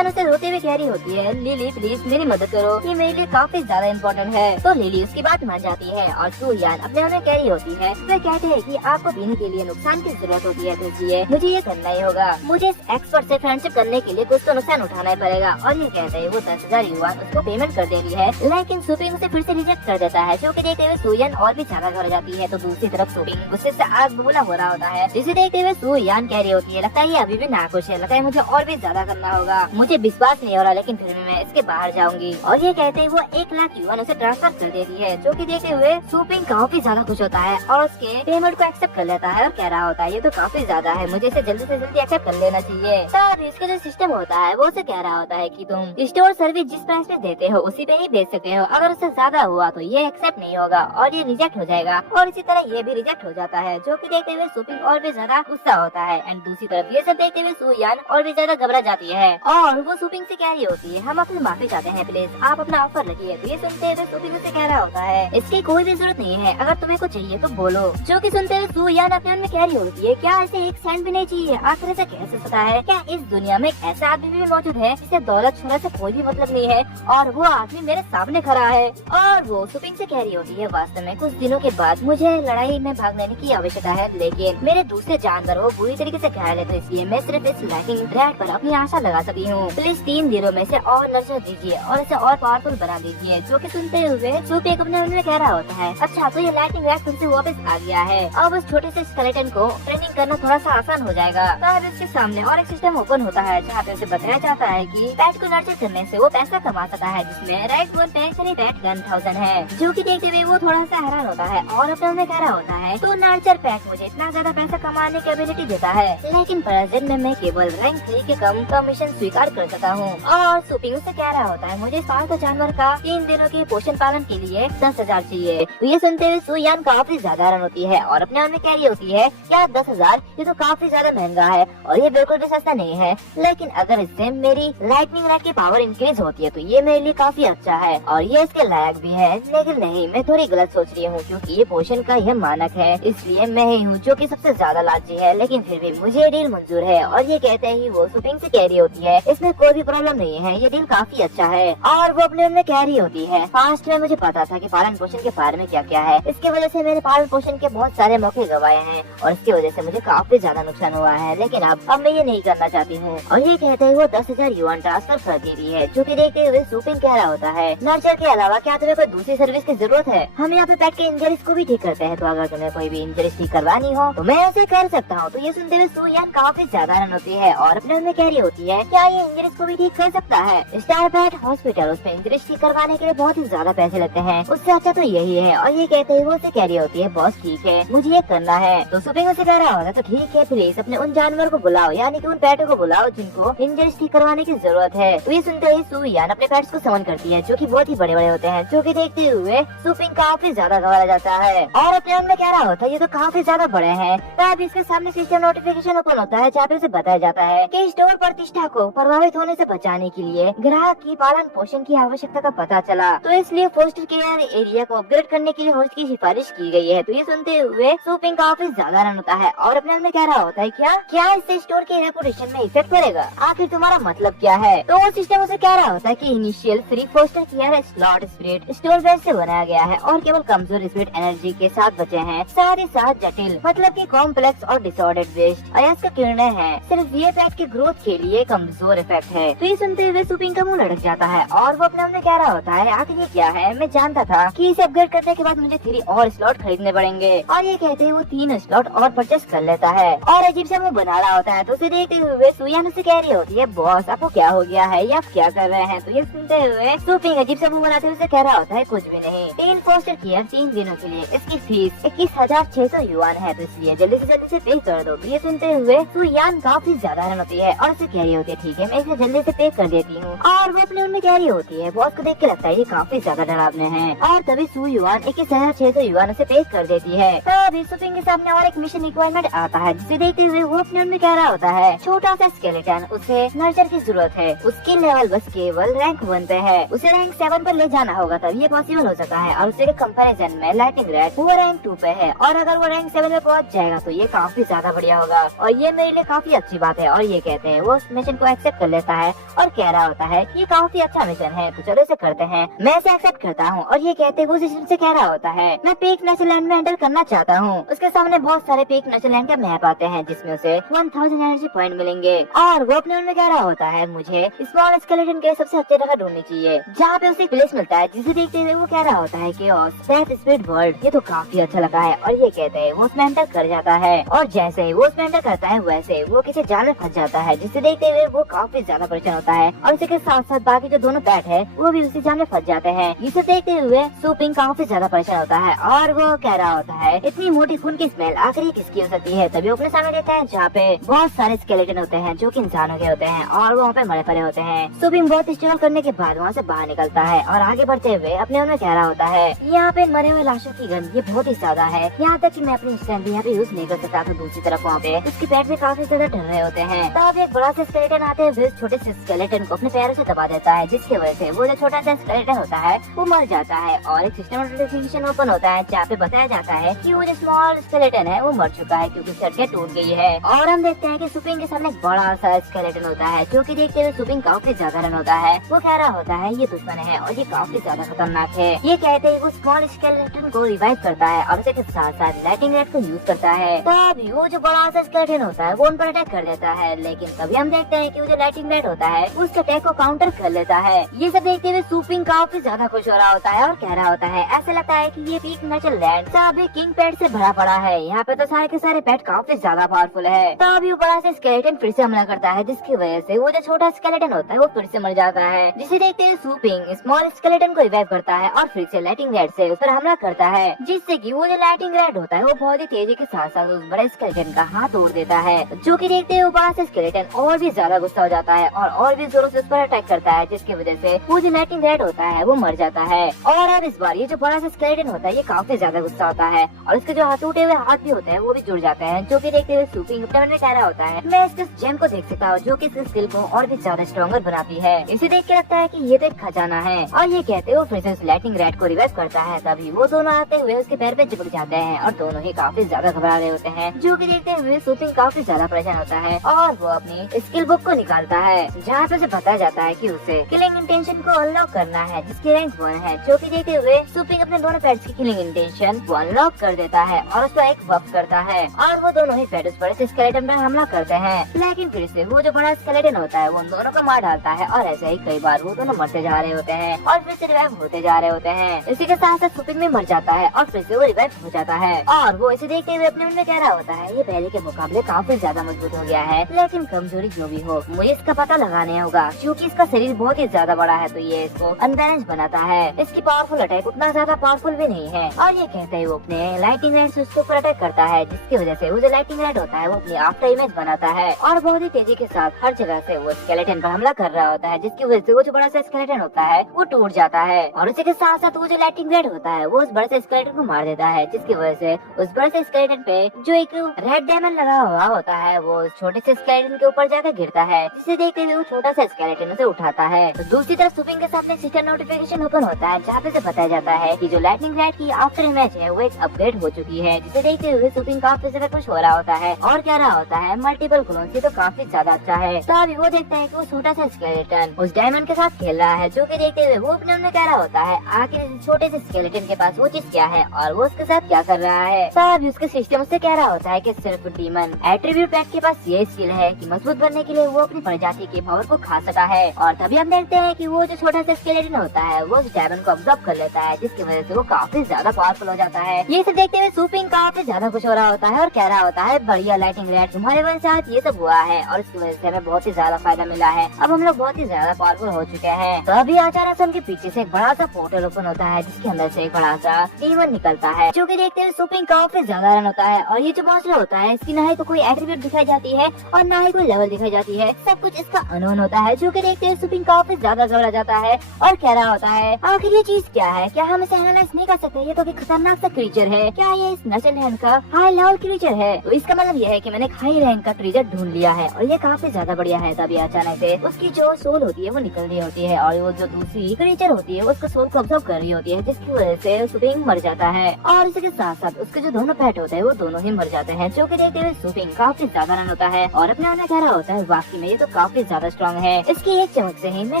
सुयान उसे रोते हुए कह रही होती है, लिली प्लीज मेरी मदद करो, ये मेरे लिए काफी ज्यादा इम्पोर्टेंट है। तो लिली उसकी बात मान जाती है और सुयान अपने मन में कह रही होती है, वे कहते हैं कि आपको पीने के लिए नुकसान की जरूरत होती है, तो इसलिए मुझे ये करना ही होगा। मुझे इस एक्सपर्ट से फ्रेंडशिप करने के लिए कुछ तो नुकसान उठाना ही पड़ेगा। और ये कहते हैं वो 10,000 युआन उसको पेमेंट कर दे रही है, लेकिन सुपिंग उसे फिर से रिजेक्ट कर देता है, जो कि देखते हुए सुयान और भी ज्यादा घर जाती है। तो दूसरी तरफ सुपिंग गुस्से से आग बबूला हो रहा होता है, जिसे देखते हुए सुयान कह रही होती है, लगता है ये अभी भी नाखुश है, लगता है मुझे और भी ज्यादा करना होगा, मुझे विश्वास नहीं हो रहा, लेकिन फिर भी मैं इसके बाहर जाऊंगी। और ये कहते हैं वो 1,00,000 युआन उसे ट्रांसफर कर देती है, जो कि देखते हुए सुपिंग काफी ज्यादा खुश होता है और उसके पेमेंट को एक्सेप्ट कर लेता है और कह रहा होता है, ये तो काफी ज्यादा है, मुझे इसे जल्दी से जल्दी एक्सेप्ट कर लेना चाहिए। तब इसका जो सिस्टम होता है वो उसे कह रहा होता है कि तुम स्टोर सर्विस जिस प्राइस पे देते हो उसी पे ही बेच सकते हो, अगर उससे ज्यादा हुआ तो ये एक्सेप्ट नहीं होगा और ये रिजेक्ट हो जाएगा। और इसी तरह ये भी रिजेक्ट हो जाता है, जो कि देखते हुए सुपिंग और भी ज्यादा गुस्सा होता है। एंड दूसरी तरफ ये सब देखते हुए सुयान और भी ज्यादा घबरा जाती है और वो सुपिंग से कह रही होती है, हम आपसे माफी चाहते हैं, प्लीज आप अपना ऑफर रखिए। तो ये सुनते हुए सुपिंग से कह रहा होता है, इसकी कोई भी जरूरत नहीं है, अगर तुम्हें कुछ चाहिए तो बोलो। जो कि सुनते हुए सुयान अपने मन में कह रही होती है, क्या ऐसे 1 सेंट भी नहीं चाहिए, आखिर ऐसा कैसे सकता है? क्या इस दुनिया में एक ऐसा आदमी भी मौजूद है जिसे दौलत शोहरत से कोई भी मतलब नहीं है और वो आदमी मेरे सामने खड़ा है? और वो सुपिंग से कह रही होती है, वास्तव में कुछ दिनों के बाद मुझे लड़ाई में भाग लेने की आवश्यकता है, लेकिन मेरे दूसरे जानवर वो बुरी तरीके से घायल है, तो इसलिए मैं सिर्फ इस लाइटिंग रैट पर अपनी आशा लगा सकती हूँ। प्लीज 3 दिनों में से और नर्चर दीजिए और इसे और पावरफुल बना दीजिए। जो कि सुनते हुए सुपिंग अपने मन में कह रहा होता है, अच्छा तो ये लाइटिंग रैट फिर से वापस आ गया है, अब उस छोटे से स्केलेटन को ट्रेनिंग करना थोड़ा सा आसान हो जाएगा। तब इसके सामने और एक सिस्टम ओपन होता है, जहाँ पे उसे बताया जाता है कि पेट को नर्चर करने से वो पैसा कमा सकता है, जिसमें राइट वन पैक करीब 10,000 है। जो कि देखते हुए वो थोड़ा सा हैरान होता है और अपने में कह रहा होता है, तो नर्चर पैक मुझे इतना ज्यादा पैसा कमाने की एबिलिटी देता है, लेकिन प्रेजेंट में मैं केवल रैंक 3 के कम कमीशन स्वीकार कर सकता हूँ। और सुपिंग से कह रहा होता है, मुझे पालतू जानवर का 3 दिनों के पोषण पालन के लिए 10,000 चाहिए। तो ये सुनते हुए सुयान काफी ज्यादा हैरान होती है और अपने मन में कह रही होती है, क्या 10,000? ये तो काफी ज्यादा महंगा है और ये बिल्कुल भी सस्ता नहीं है, लेकिन अगर इससे मेरी लाइटनिंग रैट की पावर इंक्रीज होती है तो ये मेरे लिए काफी अच्छा है और ये इसके लायक भी है। लेकिन नहीं, मैं थोड़ी गलत सोच रही हूँ, क्योंकि ये पोषण का यह मानक है, इसलिए मैं ही हूँ जो कि सबसे ज्यादा लालची है, लेकिन फिर भी मुझे डील मंजूर है। और ये कहते ही वो सुपिंग से कह रही होती है, इसमें कोई भी प्रॉब्लम नहीं है, ये डील काफी अच्छा है। और वो अपने मन में कह रही होती है, फास्ट में मुझे पता था कि पालन पोषण के बारे में क्या क्या है, इसकी वजह से मेरे पालन पोषण के बहुत सारे मौके गवाए हैं और इसकी वजह से मुझे काफी ज्यादा नुकसान हुआ है, लेकिन अब मैं ये नहीं करना चाहती हूँ। और ये कहते हुए वो 10,000 युआन ट्रांसफर कर दे रही है। जो कि देखते हुए सुपिंग कह रहा होता है, नर्चर के अलावा क्या तुम्हें कोई दूसरी सर्विस की जरूरत है? हम यहाँ पे पेट के इंजरीज को भी ठीक करते हैं, तो अगर तुम्हें कोई भी इंजरीज ठीक करवानी हो तो मैं उसे कर सकता हूँ। तो ये सुनते हुए सुयान काफी ज्यादा हैरान होती है और अपने मन में कह रही होती है, क्या ये इंजरीज को भी ठीक कर सकता है? स्टार पेट हॉस्पिटल, उसमें इंजरीज ठीक करवाने के लिए बहुत ही ज्यादा पैसे लगते हैं, उससे अच्छा तो यही है। और ये कहते हुए वो उसे कह रही होती है, बॉस ठीक है, मुझे ये करना है। तो सुपिंग उसे कह रहा होता है, तो ठीक है, प्लीज अपने उन जानवर को बुलाओ, यानी कि उन पेटों को बुलाओ जिनको इंजरीज ठीक करवाने की जरूरत है। तो ये सुनते ही सुयान अपने पेट्स को समन करती है, जो कि बहुत ही बड़े बड़े होते हैं। जो कि देखते हुए सुपिंग काफी ज्यादा घबरा जाता है और अपने मन में कह रहा होता है, ये तो काफी ज्यादा बड़े हैं। तब इसके सामने सिस्टम नोटिफिकेशन ओपन होता है, जहाँ पे उसे बताया जाता है कि स्टोर प्रतिष्ठा को प्रभावित होने से बचाने के लिए ग्राहक की पालन पोषण की आवश्यकता का पता चला, तो इसलिए फोस्टर केयर एरिया को अपग्रेड करने के लिए होस्ट की सिफारिश की गई है। तो ये सुनते हुए सुपिंग काफी ज्यादा रन होता है और अपने मन में कह रहा होता है, क्या इससे स्टोर के रेपुटेशन में इफेक्ट पड़ेगा? आखिर तुम्हारा मतलब क्या है? तो वो सिस्टम उसे कह रहा होता है कि initial free foster care slot spirit store base से बनाया गया है और केवल कमजोर स्पिरिट एनर्जी के साथ बचे हैं, साथ ही साथ जटिल मतलब कि कॉम्प्लेक्स और डिसऑर्डर्ड वेस्ट अयस्क किरणें हैं, सिर्फ ये पेट के ग्रोथ के लिए कमजोर इफेक्ट है। तो ये सुनते हुए सुपिंग का मुंह लटक जाता है और वो अपने मन में कह रहा होता है, आखिर ये क्या है? मैं जानता था कि इसे अपग्रेड करने के बाद मुझे 3 और स्लॉट खरीदने पड़ेंगे। और ये कहते हुए वो 3 स्लॉट और परचेस कर लेता है और अजीब से मुंह बना रहा होता है। तो उसे देखते हुए सुयान उसे कह रही होती है, बॉस आपको क्या हो गया है, ये आप क्या कर रहे हैं? तो ये सुनते हुए सुपिंग अजीब से मुंह बनाते हुए उसे कह रहा होता है, कुछ भी नहीं, 3 फोस्टर केयर 3 दिनों के लिए, इसकी फीस 21,600 युआन है, तो इसलिए जल्दी से पे कर दो। तो ये सुनते हुए सुयान काफी ज्यादा हैरान होती है और उसे कह रही होती है, ठीक है, मैं इसे जल्दी से पे कर देती हूँ। और वो अपने उनमें कह रही होती है, बॉस को देख के लगता है ये काफी ज्यादा डरावने हैं। और तभी सु युआन 21,600 युआन उसे पे कर देती है। तभी सुपिंग के सामने और एक मिशन रिक्वायरमेंट आता है, जिसे देखते हुए वो अपने उनमें कह रहा होता है, छोटा सा स्केलेटन, उसे नर्चर की जरूरत है, उसकी लेवल बस केवल रैंक 1 पे है, उसे रैंक 7 पर ले जाना होगा तब ये पॉसिबल हो सकता है। और उसके कंपैरिजन में लाइटिंग रैट वो रैंक 2 पे है और अगर वो रैंक 7 में पहुंच जाएगा तो ये काफी ज्यादा बढ़िया होगा और ये मेरे लिए काफी अच्छी बात है। और ये कहते हैं वो उस मिशन को एक्सेप्ट कर लेता है और कह रहा होता है ये काफी अच्छा मिशन है, तो चलो इसे करते हैं। मैं इसे एक्सेप्ट करता हूँ। और ये कहते हुए सिस्टम से कह रहा होता है मैं पीक नेचरलैंड में एंटर करना चाहता हूँ। उसके सामने बहुत सारे पीक नेचरलैंड के मैप आते हैं जिसमें उसे 1000 एनर्जी पॉइंट मिलेंगे। और वो अपने मन में कह रहा होता है मुझे स्मॉल स्केलेटन के सबसे अच्छी जगह ढूंढनी चाहिए, जहाँ पे उसे प्लेस मिलता है, जिसे देखते हुए वो कह रहा होता है chaos, death, spirit world। ये तो काफी अच्छा लगा है। और ये कहते हैं वो उसमें एंटर कर जाता है। और जैसे ही वो उसमें एंटर करता है वैसे वो किसी जाल में फंस जाता है, जिसे देखते हुए वो काफी ज्यादा परेशान होता है। और उसी के साथ साथ बाकी जो दोनों बैट है वो भी उसी जाल में फंस जाते हैं। इसे देखते हुए सुपिंग काफी ज्यादा परेशान होता है और वो कह रहा होता है इतनी मोटी खून की स्मेल आखिर ये किसकी हो सकती है। तभी अपने सामने देखता है जहाँ पे बहुत सारे स्केलेटन होते हैं जो कि इंसानों के होते हैं और वो वहाँ पे मरे पड़े होते हैं। सुपिंग बहुत स्ट्रगल करने के बाद वहाँ से बाहर निकलता है और आगे बढ़ते हुए अपने मन में कह रहा होता है यहाँ पे मरे हुए लाशों की गंध ये बहुत ही ज्यादा है, यहाँ तक कि मैं अपनी स्ट्रेंथ भी यहाँ पे यूज नहीं कर सकता। तो दूसरी तरफ वहाँ पे उसके पैर भी काफी ज्यादा डर रहे होते हैं। तब एक बड़ा सा स्केलेटन आते हुए उस छोटे से स्केलेटन को अपने पैरों से दबा देता है, जिसकी वजह से वो जो छोटा सा स्केलेटन होता है वो मर जाता है। और एक सिस्टम नोटिफिकेशन ओपन होता है जहाँ पे बताया जाता है कि वो जो स्मॉल स्केलेटन है वो मर चुका है क्योंकि सड़कें टूट गई है। और हम देखते हैं कि सुपिंग के सामने एक बड़ा सा स्केलेटन होता है जो कि देखते हुए सुपिंग काफी ज्यादा रन होता है। वो कह रहा होता है ये दुश्मन है और ये काफी ज्यादा खतरनाक है। ये कहते ही वो स्मॉल स्केलेटन को रिवाइव करता है और उसके साथ साथ लाइटिंग रेड को यूज करता है। तब वो जो बड़ा सा स्केलेटन होता है वो उन पर अटैक कर देता है, लेकिन तभी हम देखते हैं कि वो जो लाइटिंग रेड होता है उसके अटैक को काउंटर कर लेता है। ये सब देखते हुए सुपिंग काफी ज्यादा खुश हो रहा होता है और कह रहा होता है ऐसा लगता है कि ये पीक नेचरलैंड सब किंग पेट से भरा पड़ा है, यहाँ पे तो सारे के सारे पेट काफी ज्यादा पावरफुल है। तभी वो बड़ा सा स्केलेटन फिर से हमला करता है, जिसकी वजह से वो जो छोटा स्केलेटन होता है वो फिर से मर जाता है। जिसे देखते हुए सुपिंग स्मॉल स्केलेटन को रिवाइव करता है और फिर से लाइटिंग रेड से उस पर हमला करता है, जिससे कि वो जो लाइटिंग रेड होता है वो बहुत ही तेजी के साथ साथ उस बड़े स्केलेटन का हाथ तोड़ देता है, जो कि देखते हुए बड़ा सा स्केलेटन और भी ज्यादा गुस्सा हो जाता है और भी जोरों से उस पर अटैक करता है, जिसकी वजह से वो जो लाइटिंग रेड होता है वो मर जाता है। और अब इस बार ये जो बड़ा सा स्केलेटन होता है ये काफी ज्यादा गुस्सा होता है और इसके जो हाथ टूटे हुए हाथ भी होते हैं वो भी जुड़ जाते हैं, जो कि देखते हुए सुपिंग अपने मन में कह रहा होता है मैं इस जेम को देख सकता हूँ जो कि इस स्किल को और भी ज्यादा स्ट्रॉन्गर बनाती है। इसे देख के लगता है कि ये तो एक खजाना है। और ये कहते हुए फिर से लाइटिंग रेड को रिवाइव करता है। तभी वो दोनों आते हुए उसके पैर पे चिपक जाते हैं और दोनों ही काफी ज्यादा घबरा रहे होते हैं, जो कि देखते हुए सुपिंग काफी ज्यादा परेशान होता है और वो अपनी स्किल बुक को निकालता है जहाँ पे उसे बताया जाता है कि उसे किलिंग इंटेंशन को अनलॉक करना है, जिसकी रैंक 1 है। जो कि देखते हुए सुपिंग अपने दोनों पेट्स की किलिंग इंटेंशन को अनलॉक कर देता है और उसको एक बफ करता है और वो दोनों ही पेट उस बड़े से स्केलेटन पर हमला करते हैं। लेकिन फिर से वो जो बड़ा स्केलेटन होता है वो उन दोनों को मार डालता है और ऐसे ही कई बार वो दोनों मरते जा रहे होते हैं और फिर से रिवाइव होते जा रहे होते हैं। इसी के साथ साथ सुपिंग भी मर जाता है और फिर से वो रिवाइव हो जाता है और वो इसे देखते हुए अपने मन में कह रहा होता है ये पहले के मुकाबले काफी ज्यादा मजबूत हो गया है, लेकिन कमजोरी जो भी हो मुझे इसका पता लगाने होगा। क्योंकि इसका शरीर बहुत ही ज्यादा बड़ा है तो ये इसको अनबैलेंस बनाता है। इसकी पावरफुल अटैक उतना ज्यादा पावरफुल भी नहीं है। और ये कहते हैं वो अपने लाइटिंग रेड से उसके ऊपर अटैक करता है, जिसकी वजह से वो जो लाइटिंग रेड होता है वो अपनी आफ्टर इमेज बनाता है और बहुत ही तेजी के साथ हर जगह से वो स्केलेटन पर हमला कर रहा होता है, जिसकी वजह से वो जो बड़ा सा स्केलेटन होता है वो टूट जाता है। और उसी के साथ साथ वो जो लाइटिंग रेड होता है वो उस बड़े से स्केलेटन को मार देता है, जिसकी वजह से उस बड़े से स्केलेटन पे जो एक रेड डायमंड लगा हुआ होता है वो छोटे से स्केलेटन के ऊपर जाकर गिरता है, जिसे देखते हुए वो छोटा सा स्केलेटन उसे उठाता है। तो दूसरी तरफ सुपिंग के सामने सिस्टम नोटिफिकेशन ओपन होता है जहाँ पे से बताया जाता है कि जो लाइटिंग रेड की आफ्टर इमेज है वो एक अपडेट हो चुकी है, जिसे देखते हुए सुपिंग काफी ज्यादा खुश हो रहा होता है और कह रहा होता है मल्टीपल क्लोन्स ये तो काफी ज्यादा अच्छा है। तो अभी वो देखता है कि वो छोटा सा स्केलेटन उस डायमंड के साथ खेल रहा है, जो कि देखते हुए वो अपने मन में कह रहा होता है आखिर इस छोटे से स्केलेटन के पास वो चीज क्या है और वो उसके साथ क्या कर रहा है। तो अभी उसके सिस्टम से कह रहा होता है कि सिर्फ डीमन एट्रीब्यूट पैक के पास ये स्किल है कि मजबूत बनने के लिए वो अपनी प्रजाति की पावर को खा सका है। और तभी हम देखते हैं कि वो जो छोटा सा स्केलेटन होता है वो उस डायमंड को ऑब्जर्व कर लेता है, जिसकी वजह से वो काफी ज्यादा पावरफुल हो जाता है। ये सब देखते हुए सुपिंग काफी ज्यादा खुश हो रहा होता है और कह रहा होता है बढ़िया लाइटिंग रेड तुम्हारे वजह साथ ये सब हुआ है और इसकी वजह से हमें बहुत ही ज्यादा फायदा मिला है। अब हम लोग बहुत ही ज्यादा पावरफुल हो चुके हैं। तो अभी अचानक से उनके पीछे से एक बड़ा सा पोर्टल ओपन होता है, जिसके अंदर से एक बड़ा सा डीमन निकलता है, जो कि देखते हुए सुपिंग काफी ज्यादा रन होता है। और ये जो मॉन्स्टर होता है इसकी ना ही तो कोई एट्रीब्यूट दिखाई जाती है और ना ही कोई लेवल दिखाई जाती है, सब कुछ इसका अननोन होता है, जो कि देखते हुए सुपिंग काफी ज्यादा घबरा जाता है और कह रहा होता है आखिर ये चीज क्या है, क्या हम इसे एनालाइज नहीं कर सकते, ये तो एक खतरनाक सा क्रीचर है, क्या ये इस नेचरलैंड का हाई लेवल क्रीचर है। तो इसका मतलब ये है कि मैंने हाई रैंक का क्रीचर ढूंढ लिया है और ये काफी ज्यादा बढ़िया है। तभी अचानक से उसकी जो सोल होती है वो निकल रही होती है और वो जो दूसरी क्रीचर होती है उसको सोल को ऑब्जर्व कर रही होती है, जिसकी वजह से सुपिंग मर जाता है और इसके साथ साथ उसके जो दोनों पेट होते हैं वो दोनों ही मर जाते हैं, जो कि देखते हुए सुपिंग काफी ज्यादा रन होता है और अपने मन में कह रहा होता है वाकई में ये तो काफी ज्यादा स्ट्रॉन्ग है। इसकी एक चमक से ही मैं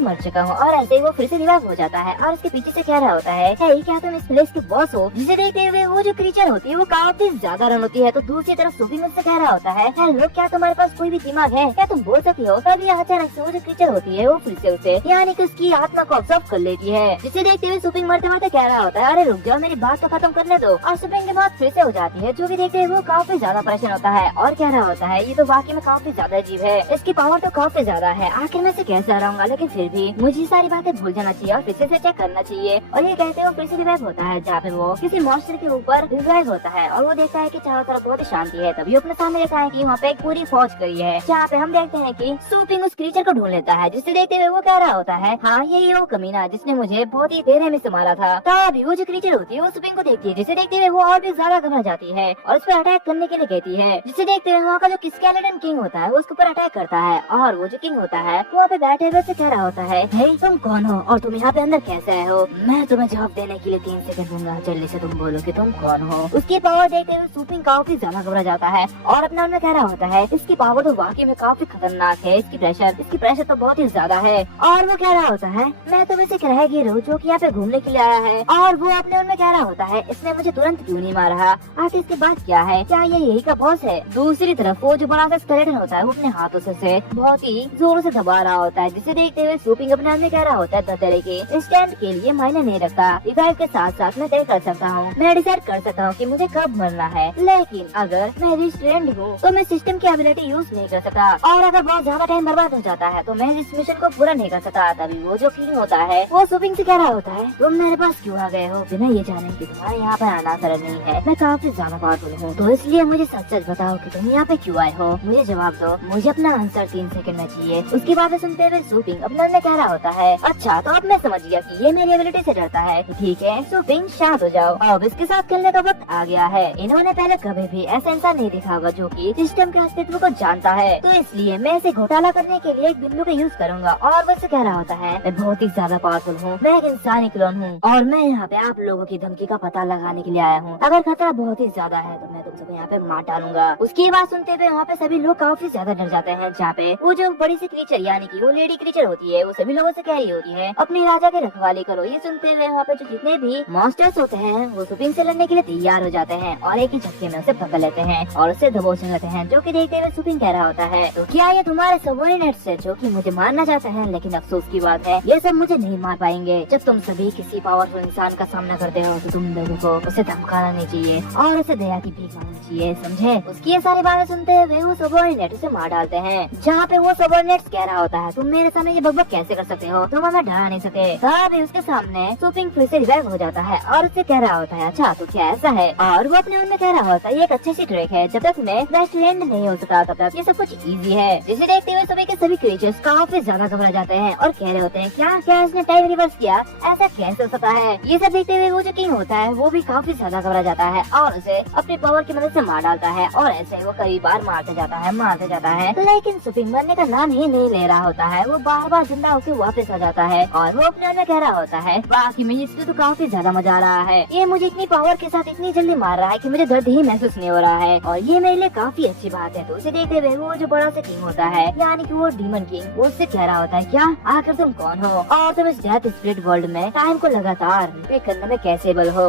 मर चुका हूँ और ऐसे ही वो फिर से रिवाइव हो जाता है और उसके पीछे से कह रहा होता है, हे क्या तुम इस प्लेस के बॉस हो? जिसे देखते हुए वो जो क्रीचर होती है वो काफी ज्यादा रन होती है। तो दूसरी तरफ सूफी मुझसे कह रहा होता है, हेलो क्या तुम्हारे पास कोई भी दिमाग है? क्या तुम बोल सकती हो? तभी अचानक से वो जो क्रीचर होती है वो फिर से उसे यानी कि उसकी आत्मा को ऑब्जर्व कर लेती है। जिसे देखते हुए सुपिंग मरते मरते कह रहा होता है, अरे रुक जाओ, मेरी बात तो खत्म करने दो। और सुपिंग की बात फिर से हो जाती है, जो भी देखते हुए वो काफी ज्यादा परेशान होता है और कह रहा होता है, ये तो वाकई में काफी ज्यादा अजीब है, इसकी पावर तो काफी ज्यादा है, आखिर मैं इसे कैसे हराऊंगा? लेकिन फिर भी मुझे सारी बातें भूल जाना चाहिए और फिर से चेक करना चाहिए। और ये कहते हुए फिर से रिवाइव होता है, जहाँ पे वो किसी मॉन्स्टर के ऊपर रिवाइव होता है और वो देखता है कि चारों तरफ बहुत ही शांति है। तभी अपने सामने देखता है कि वहाँ पे एक पूरी फौज खड़ी है, जहाँ पे हम देखते हैं कि सूपिंग उस क्रीचर को ढूंढ लेता है। जिसे देखते हुए वो कह रहा होता है, हाँ यही वो कमीना जिसने मुझे बहुत ही देर में संभाला था। तभी वो जो क्रीचर होती है वो सूपिंग को देखती है, जिसे देखते हुए वो और भी ज्यादा घबरा जाती है और उस पर अटैक करने के लिए कहती है। जिसे देखते हुए वहाँ का जो स्केलेटन किंग होता है वो उसके ऊपर अटैक करता है और वो जो किंग होता है वो वहाँ पे बैठे हुए से कह रहा होता है, हे तुम कौन हो और तुम यहाँ पे अंदर कैसे आए हो? मैं तुम्हें जवाब देने के लिए 3 सेकंड दूंगा, जल्दी से तुम बोलो कि तुम कौन हो। उसकी पावर देखते हुए सूपिंग काफी ज्यादा घबरा जाता है और अपने मन में कह रहा होता है, इसकी पावर तो वाकई में काफी खतरनाक है, इसकी प्रेशर तो बहुत ही ज्यादा है। और वो कह रहा होता है, मैं तो वैसे किराएगी हूँ जो कि यहाँ पे घूमने के लिए आया है। और वो अपने मन में कह रहा होता है, इसने मुझे तुरंत क्यों नहीं मारा? आखिर इसके बाद क्या है? क्या ये यही का बॉस है? दूसरी तरफ वो जो बड़ा सा स्केलेटन होता है वो अपने हाथों से बहुत ही जोर से दबा रहा होता है। जिसे देखते हुए सूपिंग अपने मन में कह रहा होता है, दशहरे के इंस्टेंट के लिए मायने नहीं रखता, रिवाइव के साथ साथ मैं तय कर सकता हूँ, मैं डिसाइड कर सकता हूँ कि मुझे कब मरना है। लेकिन अगर मैं रिस्ट्रेंड हूँ तो मैं सिस्टम की एबिलिटी यूज नहीं कर सकता और अगर बहुत ज्यादा टाइम बर्बाद हो जाता है तो मैं इस मिशन को पूरा नहीं कर सकता। तभी वो जो किंग होता है वो सूपिंग से कह रहा होता है, तुम मेरे पास क्यों आ गए हो बिना ये जाने कि तुम्हारे यहाँ पर आना सरल नहीं है? मैं काफी ज्यादा पावरफुल हूँ, तो इसलिए मुझे सच सच बताओ कि तुम यहाँ पे क्यों आए हो? मुझे जवाब दो, मुझे अपना आंसर 3 सेकंड में चाहिए। उसकी बातें सुनते हुए सूपिंग अपने मन में कह रहा होता है, अच्छा तो अब मैं समझ गया कि ये मेरी एबिलिटी से डरता है, तो ठीक है सूपिंग शांत हो जाओ, अब इसके साथ खेलने का वक्त आ गया है। इन्होंने पहले कभी भी ऐसा इंसान नहीं देखा होगा जो कि सिस्टम के अस्तित्व को जानता है, तो इसलिए मैं इसे घोटाला करने के लिए एक बिंदु का यूज करूंगा। और वो कह रहा होता है, मैं बहुत ही ज्यादा पावरफुल हूँ, मैं एक इंसानी क्लोन हूँ और मैं यहाँ पे आप लोगों की धमकी का पता लगाने के लिए आया हूँ। अगर खतरा बहुत ही ज्यादा है तो मैं तुम सब यहाँ पे मार डालूंगा। उसकी बात सुनते हुए वहाँ पे सभी लोग काफी ज्यादा डर जाते हैं, जहाँ पे वो जो बड़ी सी क्रीचर यानी कि वो लेडी क्रीचर होती है वो सभी लोगों से कह रही होती है, अपने राजा की रखवाली करो। ये सुनते हुए वहाँ पे जो जितने भी मॉन्स्टर्स होते हैं वो सूपिंग से लड़ने के लिए तैयार हो जाते हैं और एक ही झटके में उसे पकड़ लेते हैं और उसे दबोचने लगते हैं। जो कि देखते हुए सूपिंग कह रहा होता है, तो क्या ये तुम्हारे सबॉर्डिनेट्स है जो कि मुझे मारना चाहते हैं? लेकिन अफसोस की बात है ये सब मुझे नहीं मार पाएंगे। जब तुम सभी किसी पावरफुल इंसान का सामना करते हो तो तुम लोगों को उसे धमकाना नहीं चाहिए और उसे दया की भीख मांगनी चाहिए, समझे? उसकी ये सारी बातें सुनते हुए वो सबॉर्डिनेट उसे मार डालते हैं, जहाँ पे वो सबॉर्डिनेट कह रहा होता है, तुम मेरे सामने ये बकबक कैसे कर सकते हो? तुम हमें डरा नहीं सकते। तभी उसके सामने सूपिंग फिर से रिवाइव हो जाता है और उससे कह रहा होता है, अच्छा तो क्या ऐसा है? और वो अपने मन में कह रहा होता है, ये एक अच्छी सी ट्रिक है, जब तक मैं बेस्ट फ्रेंड नहीं हो सकता तब तक ये सब कुछ इजी है। जिसे देखते हुए सभी के सभी क्रीचर्स काफी ज्यादा घबरा जाते हैं और कह रहे होते हैं, क्या इसने टाइम रिवर्स किया? ऐसा कैसे हो सकता है? ये सब देखते हुए वो जो किंग होता है वो भी काफी ज्यादा घबरा जाता है और उसे अपनी पावर की मदद से मार डालता है और ऐसे ही वो कई बार मारते जाता है। लेकिन सूपिंग मरने का नाम ही नहीं ले रहा होता है, वो बार बार जिंदा होकर वापस आ जाता है और वो अपने मन में कह रहा होता है, बाकी में इससे तो काफी ज्यादा मजा आ रहा है, ये मुझे इतनी पावर के साथ इतनी जल्दी मार रहा है कि मुझे दर्द ही महसूस नहीं हो रहा है और ये मेरे लिए काफी अच्छी बात है। तो उसे देखते हुए वो जो बड़ा सा किंग होता है यानी कि वो डीमन किंग, वो उससे कह रहा होता है, क्या आखिर तुम कौन हो और तुम इस डेथ स्पिरिट वर्ल्ड में टाइम को लगातार रिपेयर करने में कैसे बल हो?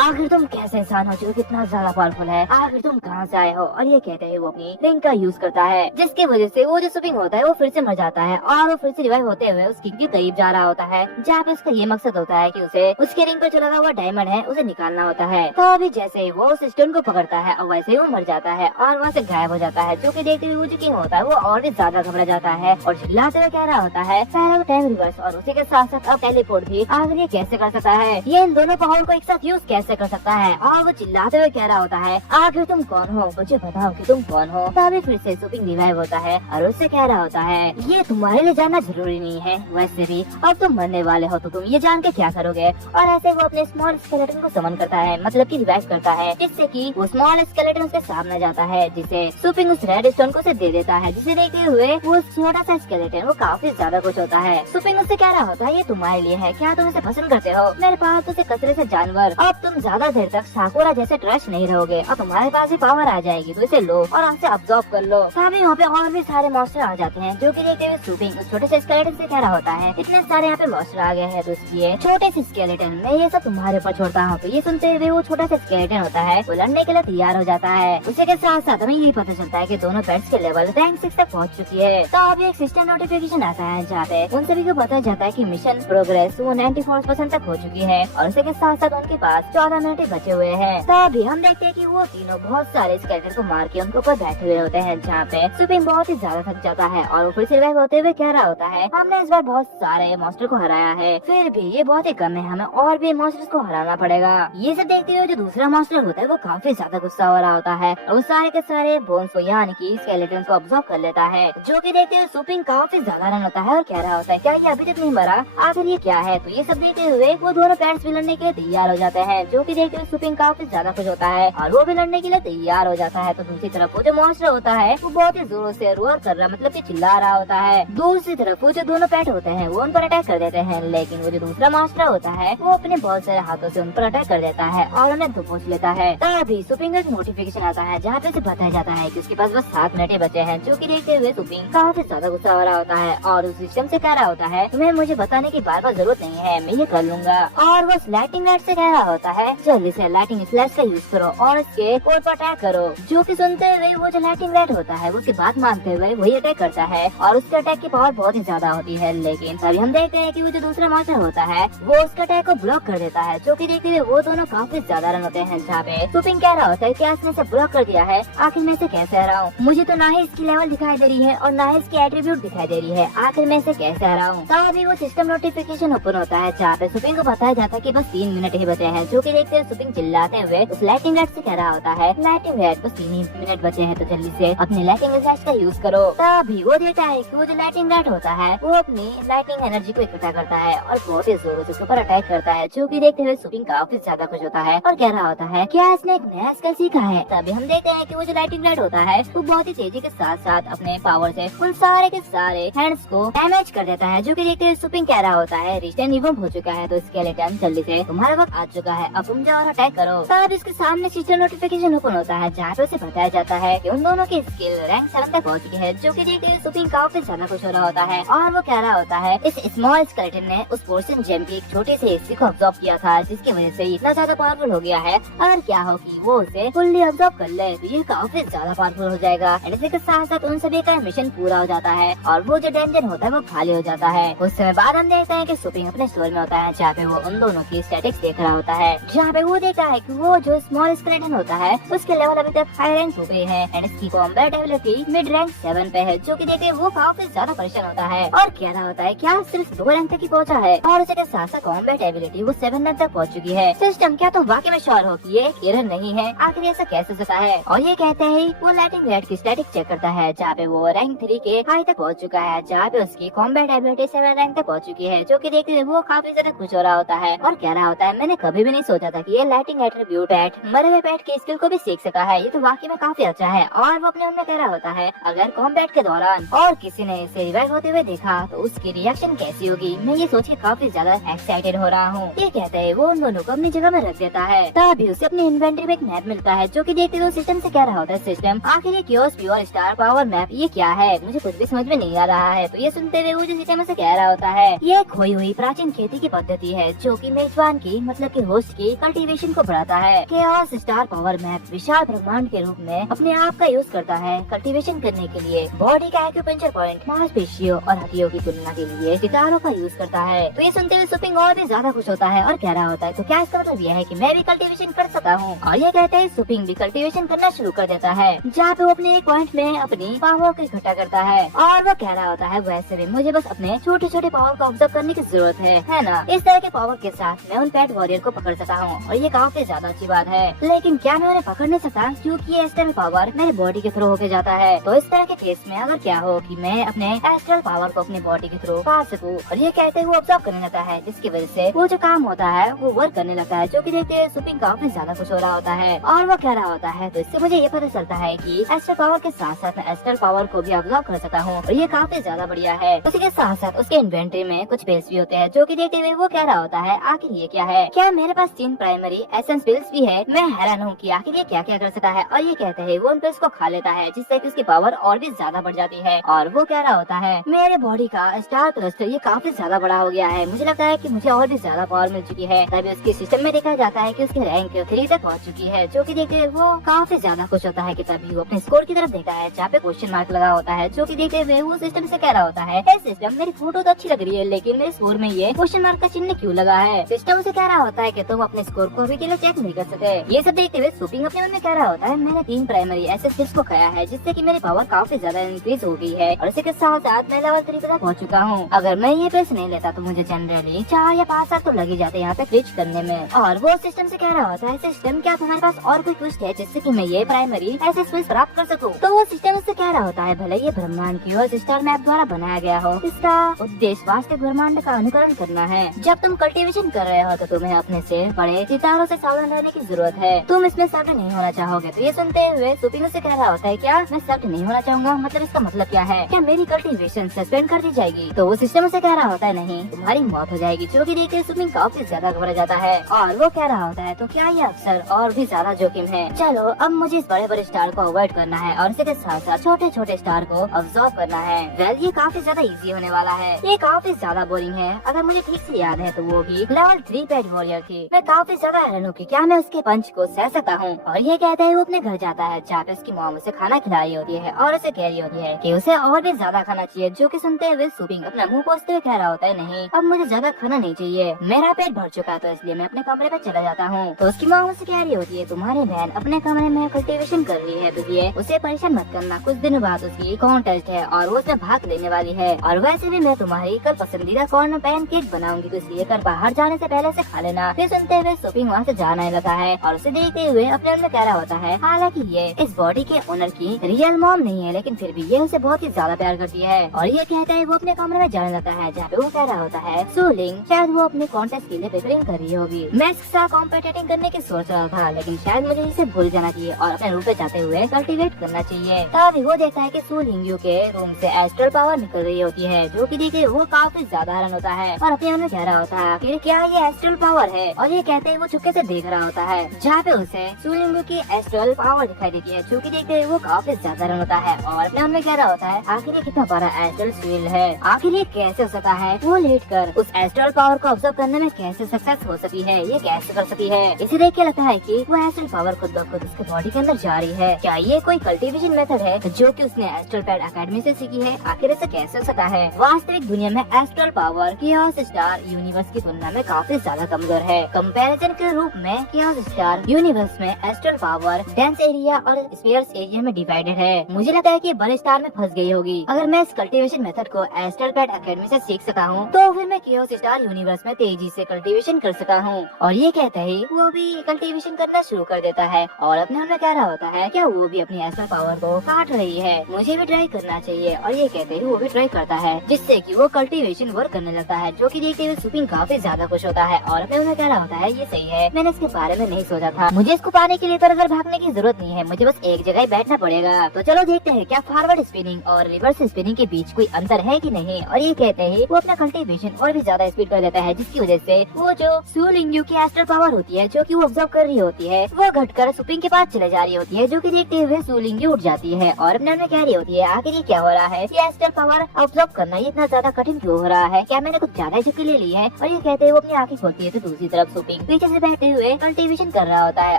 आखिर तुम कैसे इंसान हो जो कितना ज्यादा पावरफुल है? आखिर तुम कहाँ से आए हो? और ये कहते हैं वो अपनी रिंग का यूज करता है, जिसकी वजह से वो जो सूपिंग होता है वो फिर से मर जाता है और वो फिर से रिवाइव होते हुए उस किंग के करीब जा रहा होता है, जहाँ पे उसका ये मकसद होता है कि उसे उसके रिंग पर जो लगा हुआ डायमंड है उसे निकालना होता है। तो अभी जैसे ही वो उस स्टोन को पकड़ता है और वैसे ही वो मर जाता है और वहाँ से गायब हो जाता है। जो कि देखते हुए वो जो किंग होता है वो और भी ज्यादा घबरा जाता है और चिल्लाते हुए कह रहा होता है, पहले टाइम रिवर्स और उसी के साथ साथ अब टेलीपोर्ट भी, आखिर ये कैसे कर सकता है? ये इन दोनों पावर को एक साथ यूज कैसे कर सकता है? और वो चिल्लाते हुए कह रहा होता है, आखिर तुम कौन हो? मुझे बताओ कि तुम कौन हो? तभी फिर से सूपिंग रिवाइव होता है और उससे कह रहा होता है, ये तुम्हारे लिए जानना जरूरी नहीं है, वैसे भी अब तुम मरने वाले हो तो तुम ये जान के क्या करोगे? और ऐसे वो अपने स्मॉल स्केलेटन को समन करता है, मतलब कि रिवाइव करता है, जिससे कि वो स्मॉल स्केलेटन उसके सामने जाता है, जिसे सूपिंग उस रेड स्टोन को उसे दे देता है। जिसे देखते हुए वो छोटा सा स्केलेटन वो काफी ज्यादा खुश होता है। सूपिंग उससे कह रहा होता है, ये तुम्हारे लिए है, क्या तुम इसे पसंद करते हो? मेरे पास उसे कचरे से जानवर, अब तुम ज्यादा देर तक साकुरा जैसे ट्रैश नहीं रहोगे और तुम्हारे पास भी पावर आ जाएगी, तो इसे लो और हमसे अब्सॉर्ब कर लो। तभी वहाँ पे और भी सारे मॉन्स्टर आ जाते हैं, जो कि देखते हुए सुपिंग उस छोटे से स्केलेटन से कह रहा होता है, इतने सारे यहाँ पे मॉन्स्टर आ गए हैं, तो इसलिए छोटे से स्केलेटन मैं ये सब तुम्हारे ऊपर छोड़ता हूँ। तो ये सुनते हुए वो छोटा सा स्केलेटन होता है वो लड़ने के लिए तैयार हो जाता है। उसी के साथ साथ हमें यही पता चलता है कि दोनों पेट्स के लेवल रैंक 6 तक पहुँच चुकी है। तो अभी एक सिस्टम नोटिफिकेशन आता है जहाँ पे उन सभी को बताया जाता है कि मिशन प्रोग्रेस वो 94% तक हो चुकी है और उसी के साथ साथ उनके पास 14 मिनट ही बचे हुए हैं। तो अभी हम देखते हैं कि वो तीनों बहुत सारे स्केलेटन को मार के उनके ऊपर बैठे हुए होते हैं, जहाँ पे सुपिंग बहुत ही ज्यादा थक जाता है और वो फिर सर्वाइव होते हुए कह रहा होता है, हमने इस बार बहुत सारे मॉन्स्टर को हराया है, फिर भी ये बहुत ही कम है, हमें और भी मॉन्स्टर्स को हराना पड़ेगा। ये सब देखते हुए जो दूसरा मॉन्स्टर होता है वो काफी ज्यादा गुस्सा हो रहा होता है और वो सारे के सारे बोन्स को यानी कि स्केलेटन को ऑब्जर्व कर लेता है, जो कि देखते हुए सुपिंग काफी ज्यादा रन होता है और कह रहा होता है, क्या ये अभी तक नहीं मरा, आखिर ये क्या है। तो ये सब देखते हुए वो दोनों पेट्स भी लड़ने के लिए तैयार हो जाते हैं, जो कि देखते हुए सुपिंग काफी ज्यादा खुश होता है और वो भी लड़ने के लिए तैयार हो जाता है। तो दूसरी तरफ वो जो मॉन्स्टर होता है वो बहुत ही जोरों से रोर कर रहा मतलब कि चिल्ला रहा होता है। दूसरी तरफ वो जो दोनों पेट होते हैं वो उन पर अटैक कर देते हैं, लेकिन वो जो दूसरा मॉन्स्टर होता है वो अपने बहुत सारे हाथों से उन पर अटैक कर देता है और उन्हें दबोच लेता है। तभी सुपिंग का एक नोटिफिकेशन आता है जहाँ पे से बताया जाता है कि उसके पास बस 7 मिनट ही बचे हैं, जो कि देखते हुए सुपिंग काफी ज्यादा गुस्सा हो रहा होता है और उस सिस्टम से कह रहा होता है, तुम्हें मुझे बताने की बार बार जरूरत नहीं है, मैं ये कर लूंगा। और वो लाइटिंग लाइट से कह रहा होता है, जल्दी से लाइटिंग फ्लैश का यूज करो और उसके कोड पर अटैक करो। जो कि सुनते हुए वो जो लाइटिंग लाइट होता है उसकी बात मानते हुए वही अटैक करता है और उसके अटैक की पावर बहुत ही ज्यादा होती है, लेकिन तभी हम देखते हैं कि वो जो दूसरा मॉन्स्टर होता है वो उसके अटैक को ब्लॉक कर देता है, जो कि देखते हुए वो दोनों काफी ज्यादा रन होते हैं। जहाँ पे सुपिंग कह रहा होता है, क्या इसने से ब्लॉक कर दिया है, आखिर मैं इसे कैसे हराऊं, मुझे तो ना ही इसकी लेवल दिखाई दे रही है और ना ही इसकी एट्रीब्यूट दिखाई दे रही है, आखिर मैं इसे कैसे हराऊं। तभी वो सिस्टम नोटिफिकेशन ओपन होता है जहाँ पे सुपिंग को बताया जाता है कि बस 3 मिनट ही बचे हैं, जो कि देखते हैं सुपिंग चिल्लाते हुए उस लाइटिंग लाइट से कह रहा होता है, लाइटिंग लाइट बस 3 ही मिनट बचे हैं, तो जल्दी से अपने लाइटिंग फ्लैश का यूज करो। तभी वो देखता है कि वो जो लाइटिंग लाइट होता है वो अपनी लाइटिंग एनर्जी को इकट्ठा करता है और बहुत ही जोरों से उसके ऊपर अटैक करता है, जो कि देखते हुए सुपिंग काफी ज्यादा खुश होता है और कह रहा होता है, क्या इसने एक नया स्किल सीखा है। तभी हम देखते हैं कि वो जो लाइटिंग लाइट होता है वो बहुत ही तेजी के साथ साथ अपने पावर से उन सारे के सारे हैंड्स को डैमेज कर देता है, जो कि देखते हुए सुपिंग कह रहा होता है, रिश्ते निवम हो चुका है, तो स्केलेटन जल्दी से तुम्हारा वक्त आ चुका है, अब तुम जाओ और अटैक करो। तब इसके सामने सिस्टम नोटिफिकेशन ओपन होता है जहाँ पे उसे बताया जाता है कि उन दोनों की स्किल रैंक 7 तक पहुँच चुकी है, जो कि देखते हुए सुपिंग काफी ज्यादा खुश हो रहा होता है और वो कह रहा होता है, इस स्मॉल स्केलेटन ने उस पोर्शन जेम की एक छोटे से हिस्से को ऑब्जॉर्व किया था, जिसकी वजह से इतना ज्यादा पावरफुल हो गया है, और क्या हो कि वो उसे फुल्ली ऑब्जॉर्व कर ले तो ये काफी ज्यादा पावरफुल हो जाएगा। इसी के साथ साथ उन सभी का मिशन पूरा हो जाता है और वो जो डंजन होता है वो खाली हो जाता है। कुछ समय बाद हम देखते हैं कि सुपिंग अपने स्टोर में होता है, जहाँ पे वो उन दोनों की स्टैटिक्स देख रहा होता है, जहाँ पे वो देखता है कि वो जो स्मॉल स्केलेटन होता है उसके लेवल अभी तक हाई रैंक पे है एंड इसकी कॉम्बैट एबिलिटी मिड रैंक 7 पे है, जो कि देखते वो काफी ज्यादा परेशान होता है और कह रहा होता है, क्या सिर्फ 2 रैंक तक ही पहुँचा है और उसके साथ साथ कॉम्बैट एबिलिटी वो 7 रैंक तक पहुँच चुकी है। सिस्टम, क्या तुम वाकई में श्योर हो कि ये एक एरर नहीं है, आखिर ऐसा कैसे हो सकता है। और ये कहते ही वो लाइटिंग लाइट की स्टैटिक चेक करता है, जहाँ पे वो रैंक 3 के हाई तक पहुँच चुका है, जहाँ पे उसकी कॉम्बैट एबिलिटी 7 रैंक तक पहुँच चुकी है, जो कि देखते हुए वो काफी ज्यादा खुश हो रहा होता है और कह रहा होता है, मैंने कभी भी नहीं सोचा था कि ये लाइटिंग एट्रीब्यूट पैट मरे हुए पैट की स्किल को भी सीख सका है, ये तो वाकई में काफी अच्छा है। और वो अपने मन में कह रहा होता है, अगर कॉम्बैट के दौरान और किसी ने इसे रिवाइव होते हुए देखा तो उसकी रिएक्शन कैसी होगी, मैं ये सोच के काफी ज्यादा एक्साइटेड हो रहा हूँ। ये कहते हैं वो उन दोनों को अपनी जगह में रख देता है। तभी उसे अपने इन्वेंटरी में एक मैप मिलता है, जो कि देखते हुए सिस्टम से कह रहा होता है, सिस्टम आखिर ये chaos pure star power map ये क्या है, मुझे कुछ भी समझ में नहीं आ रहा है। तो ये सुनते हुए वो जो सिस्टम से कह रहा होता है, ये खोई हुई प्राचीन खेती की पद्धति है, जो कि मेजबान की मतलब कि होस्ट की कल्टीवेशन को बढ़ाता है। केओस स्टार पावर मैप विशाल ब्रह्मांड के रूप में अपने आप का यूज करता है कल्टीवेशन करने के लिए। बॉडी का एक्यूपेंचर पॉइंट मांसपेशियों और हड्डियों की तुलना के लिए सितारों का यूज करता है। तो ये सुनते हुए सुपिंग और भी ज्यादा खुश होता है और कह रहा होता है, तो क्या इसका मतलब यह है कि मैं भी कल्टीवेशन कर सकता हूँ। और ये कहते हैं सुपिंग भी कल्टीवेशन करना शुरू कर देता है, जहाँ पे वो अपने एक पॉइंट में अपनी पावर को इकट्ठा करता है और वो कह रहा होता है, वैसे भी मुझे बस अपने छोटे छोटे पावर को ऑब्जर्व करने की जरूरत है ना। इस तरह के पावर के साथ मैं उन पेट वॉरियर को पकड़ सकता हूँ और ये काफी ज्यादा अच्छी बात है, लेकिन क्या मैं उन्हें पकड़ नहीं सकता क्योंकि ये एस्ट्रल पावर मेरे बॉडी के थ्रू होके जाता है। तो इस तरह के केस में अगर क्या हो कि मैं अपने एस्ट्रल पावर को अपनी बॉडी के थ्रू पा सकूं और ये कहते हुए ऑब्जर्व करने लगता है, जिसकी वजह से वो जो काम होता है वो वर्क करने लगता है, जो कि देखते हुए सुपिंग काफी ज्यादा खुश हो रहा होता है और वो कह रहा होता है, तो इससे मुझे ये पता चलता है कि एस्ट्रल पावर के साथ साथ मैं एस्ट्रल पावर को भी ऑब्जर्व कर सकता हूँ और ये काफी ज्यादा बढ़िया है। उसी के साथ साथ उसके इन्वेंटरी में कुछ पेल्स भी होते हैं, जो कि देखते हुए वो कह रहा होता है, आखिर ये क्या है, क्या मेरे पास 3 प्राइमरी एसेंस पिल्स भी है। मैं हैरान हूँ कि आखिर ये क्या क्या कर सकता है और ये कहते हैं वो उन पे इसको खा लेता है जिससे कि उसकी पावर और भी ज्यादा बढ़ जाती है। और वो कह रहा होता है मेरे बॉडी का स्टार क्रस्ट ये काफी ज्यादा बड़ा हो गया है, मुझे लगता है कि मुझे और भी ज्यादा पावर मिल चुकी है। तभी उसके सिस्टम में देखा जाता है कि उसकी रैंक 3 तक पहुंच चुकी है, जो कि देखते वो काफी ज्यादा खुश होता है कि तभी वो अपने स्कोर की तरफ देखता है जहाँ पे क्वेश्चन मार्क लगा होता है, जो कि देखते हुए वो सिस्टम से कह रहा होता है सिस्टम मेरी फोटो तो अच्छी लग रही है लेकिन मेरे स्कोर में ये क्वेश्चन मार्क का चिन्ह क्यों लगा है। सिस्टम उसे कह रहा होता है कि तुम अपने स्कोर को अभी के लिए चेक नहीं कर सकते। ये सब देखते हुए सुपिंग अपने मन में कह रहा होता है मैंने 3 प्राइमरी ऐसे स्किल्स को खाया है जिससे कि मेरी पावर काफी ज्यादा इंक्रीज हो गई है और इसी के साथ साथ मैं लेवल 3 तक पहुंच चुका हूँ। अगर मैं ये पेस नहीं लेता तो मुझे जनरली 4 या 5 साल तो लग ही जाते यहाँ पे रीच करने में। और वो सिस्टम से कह रहा होता है सिस्टम क्या तुम्हारे पास और कोई ट्विस्ट है जिससे कि मैं ये प्राइमरी ऐसे स्किल्स प्राप्त कर सकूं। तो वो सिस्टम उससे कह रहा होता है भले ये ब्रह्मांड की और स्टार मैप द्वारा बनाया गया हो, इसका उद्देश्य वास्तविक ब्रह्मांड का अनुकरण करना है। जब तुम कल्टीवेशन कर रहे हो तो तुम्हें अपने से बड़े सितारों से सावधान रहने की जरूरत है, तुम इसमें सख्त नहीं होना चाहोगे। तो ये सुनते हुए सुपिंग से कह रहा होता है क्या मैं सख्त नहीं होना चाहूंगा, मतलब इसका मतलब क्या है, क्या मेरी कल्टीवेशन सस्पेंड कर दी जाएगी। तो वो सिस्टम से कह रहा होता है नहीं तुम्हारी मौत हो जाएगी, जो कि देखते सुपिंग काफी ज्यादा घबरा जाता है। और वो कह रहा होता है तो क्या ये अवसर और भी ज्यादा जोखिम है, चलो अब मुझे इस बड़े बड़े स्टार को अवॉइड करना है और इसके साथ साथ छोटे छोटे स्टार को ऑब्जर्व करना है। वेल ये काफी ज्यादा इजी होने वाला है, ये काफी ज्यादा बोरिंग है। अगर मुझे ठीक से याद है तो वो भी लेवल 3 पेट वॉरियर थी। मैं काफी ज्यादा हैरान हूँ कि क्या मैं उसके पंच को सह सकता हूँ। और ये कहता है वो अपने घर जाता है जहाँ पे उसकी मॉम उसे खाना खिला रही होती है और उसे कह रही होती है कि उसे और भी ज्यादा खाना चाहिए, जो कि सुनते हुए सुपिंग अपना मुंह पोंछते हुए कह रहा होता है नहीं अब मुझे ज्यादा खाना नहीं चाहिए, मेरा पेट भर चुका है तो इसलिए मैं अपने कमरे में चला जाता हूँ। तो उसकी मॉम उसे कह रही होती है तुम्हारी बहन अपने कमरे में कल्टीवेशन कर रही है तो ये उसे परेशान मत करना, कुछ दिनों बाद उसकी कॉन्टेस्ट है और वो उसमें भाग लेने वाली है और वैसे भी मैं तुम्हारी कल पसंदीदा कॉर्न पैन केक बनाऊंगी तो इसलिए कल बाहर जाने से पहले से खा लेना। फिर सुनते हुए सुपिंग वहाँ से जाने लगा है और उसे देखते हुए अपने मन में कह रहा होता है हालांकि ये इस बॉडी के ओनर की रियल मॉम नहीं है लेकिन फिर भी ये उसे बहुत ही ज्यादा प्यार करती है। और ये कहता है वो अपने कमरे में जाने लगता है जहाँ पे वो कह रहा होता है सूलिंग शायद वो अपने कॉन्टेस्ट के लिए प्रिपरेशन कर रही होगी, मैं इसके साथ कॉम्पिटिटिंग करने की सोच रहा था लेकिन शायद मुझे इसे भूल जाना चाहिए और अपने रूम पे जाते हुए कल्टीवेट करना चाहिए। तभी वो देखता है कि सूलिंग के रूम से एस्ट्रल पावर निकल रही होती है, जो कि देखिए वो काफी ज्यादा हैरान होता है और अपने मन में कह रहा होता है कि क्या ये एस्ट्रल पावर है। और ये कहते हैं वो चुपके से देख रहा होता है जहाँ पे उसे सूलिंग की एस्ट्रल पावर दिखाई देती है, जो कि देखते हुए वो काफी ज्यादा हैरान होता है और अपने मन में कह रहा होता है आखिर ये कितना बड़ा एस्ट्रल स्वील है, आखिर ये कैसे हो सकता है, वो लेट कर उस एस्ट्रल पावर को ऑब्जर्व करने में कैसे सक्सेस हो सकती है, ये कैसे कर सकती है। इसे देख के लगता है कि वो एस्ट्रल पावर खुद ब खुद उसके बॉडी के अंदर जा रही है। क्या ये कोई कल्टीवेशन मेथड है जो कि उसने एस्ट्रल पैड एकेडमी से सीखी है, आखिर ऐसा कैसे हो सकता है। वास्तविक दुनिया में astral power chaos star universe की तुलना में काफी ज्यादा कमजोर है। कंपैरिजन के रूप में कियोस स्टार यूनिवर्स में एस्ट्रल पावर डेंस एरिया और स्फीयर्स एरिया में डिवाइडेड है। मुझे लगता है कि बड़े स्टार में फंस गई होगी। अगर मैं इस कल्टीवेशन मेथड को एस्ट्रल पैड एकेडमी से सीख सका हूँ तो फिर मैं कियोस स्टार यूनिवर्स में तेजी से कल्टीवेशन कर सका हूँ। और ये कहते ही वो भी कल्टीवेशन करना शुरू कर देता है और अपने मन में कह रहा होता है क्या वो भी अपनी एस्ट्रल पावर को काट रही है, मुझे भी ट्राई करना चाहिए। और ये कहते ही वो भी ट्राई करता है जिससे कि वो कल्टीवेशन वर्क करने लगता है, जो कि देखते हुए सुपिंग काफी ज्यादा खुश होता है और अपने मन में कह रहा होता है ये सही है, मैंने इसके बारे में नहीं सोचा था, मुझे इसको पाने के लिए इधर उधर भागने की जरूरत नहीं है, मुझे बस एक जगह ही बैठना पड़ेगा। तो चलो देखते हैं क्या फॉरवर्ड स्पिनिंग और रिवर्स स्पिनिंग के बीच कोई अंतर है कि नहीं। और ये कहते हैं वो अपना कल्टीवेशन और भी ज्यादा स्पीड कर देता है, जिसकी वजह से वो जो सूलिंग की एस्ट्रल पावर होती है जो कि वो ऑब्जर्व कर रही होती है वो घटकर सुपिंग के पास चले जा रही होती है, जो कि देखते हुए सूलिंग उठ जाती है और अपने मन में कह रही होती है आखिर ये क्या हो रहा है, ये एस्ट्रल पावर ऑब्जर्व करना ये इतना ज्यादा कठिन क्यों हो रहा है, क्या मैंने कुछ ज्यादा झुकी ले ली है। और ये कहते हैं वो अपनी आंखें खोलती है तो दूसरी तरफ सुपिंग पीछे से बैठे हुए कल्टीवेशन कर रहा होता है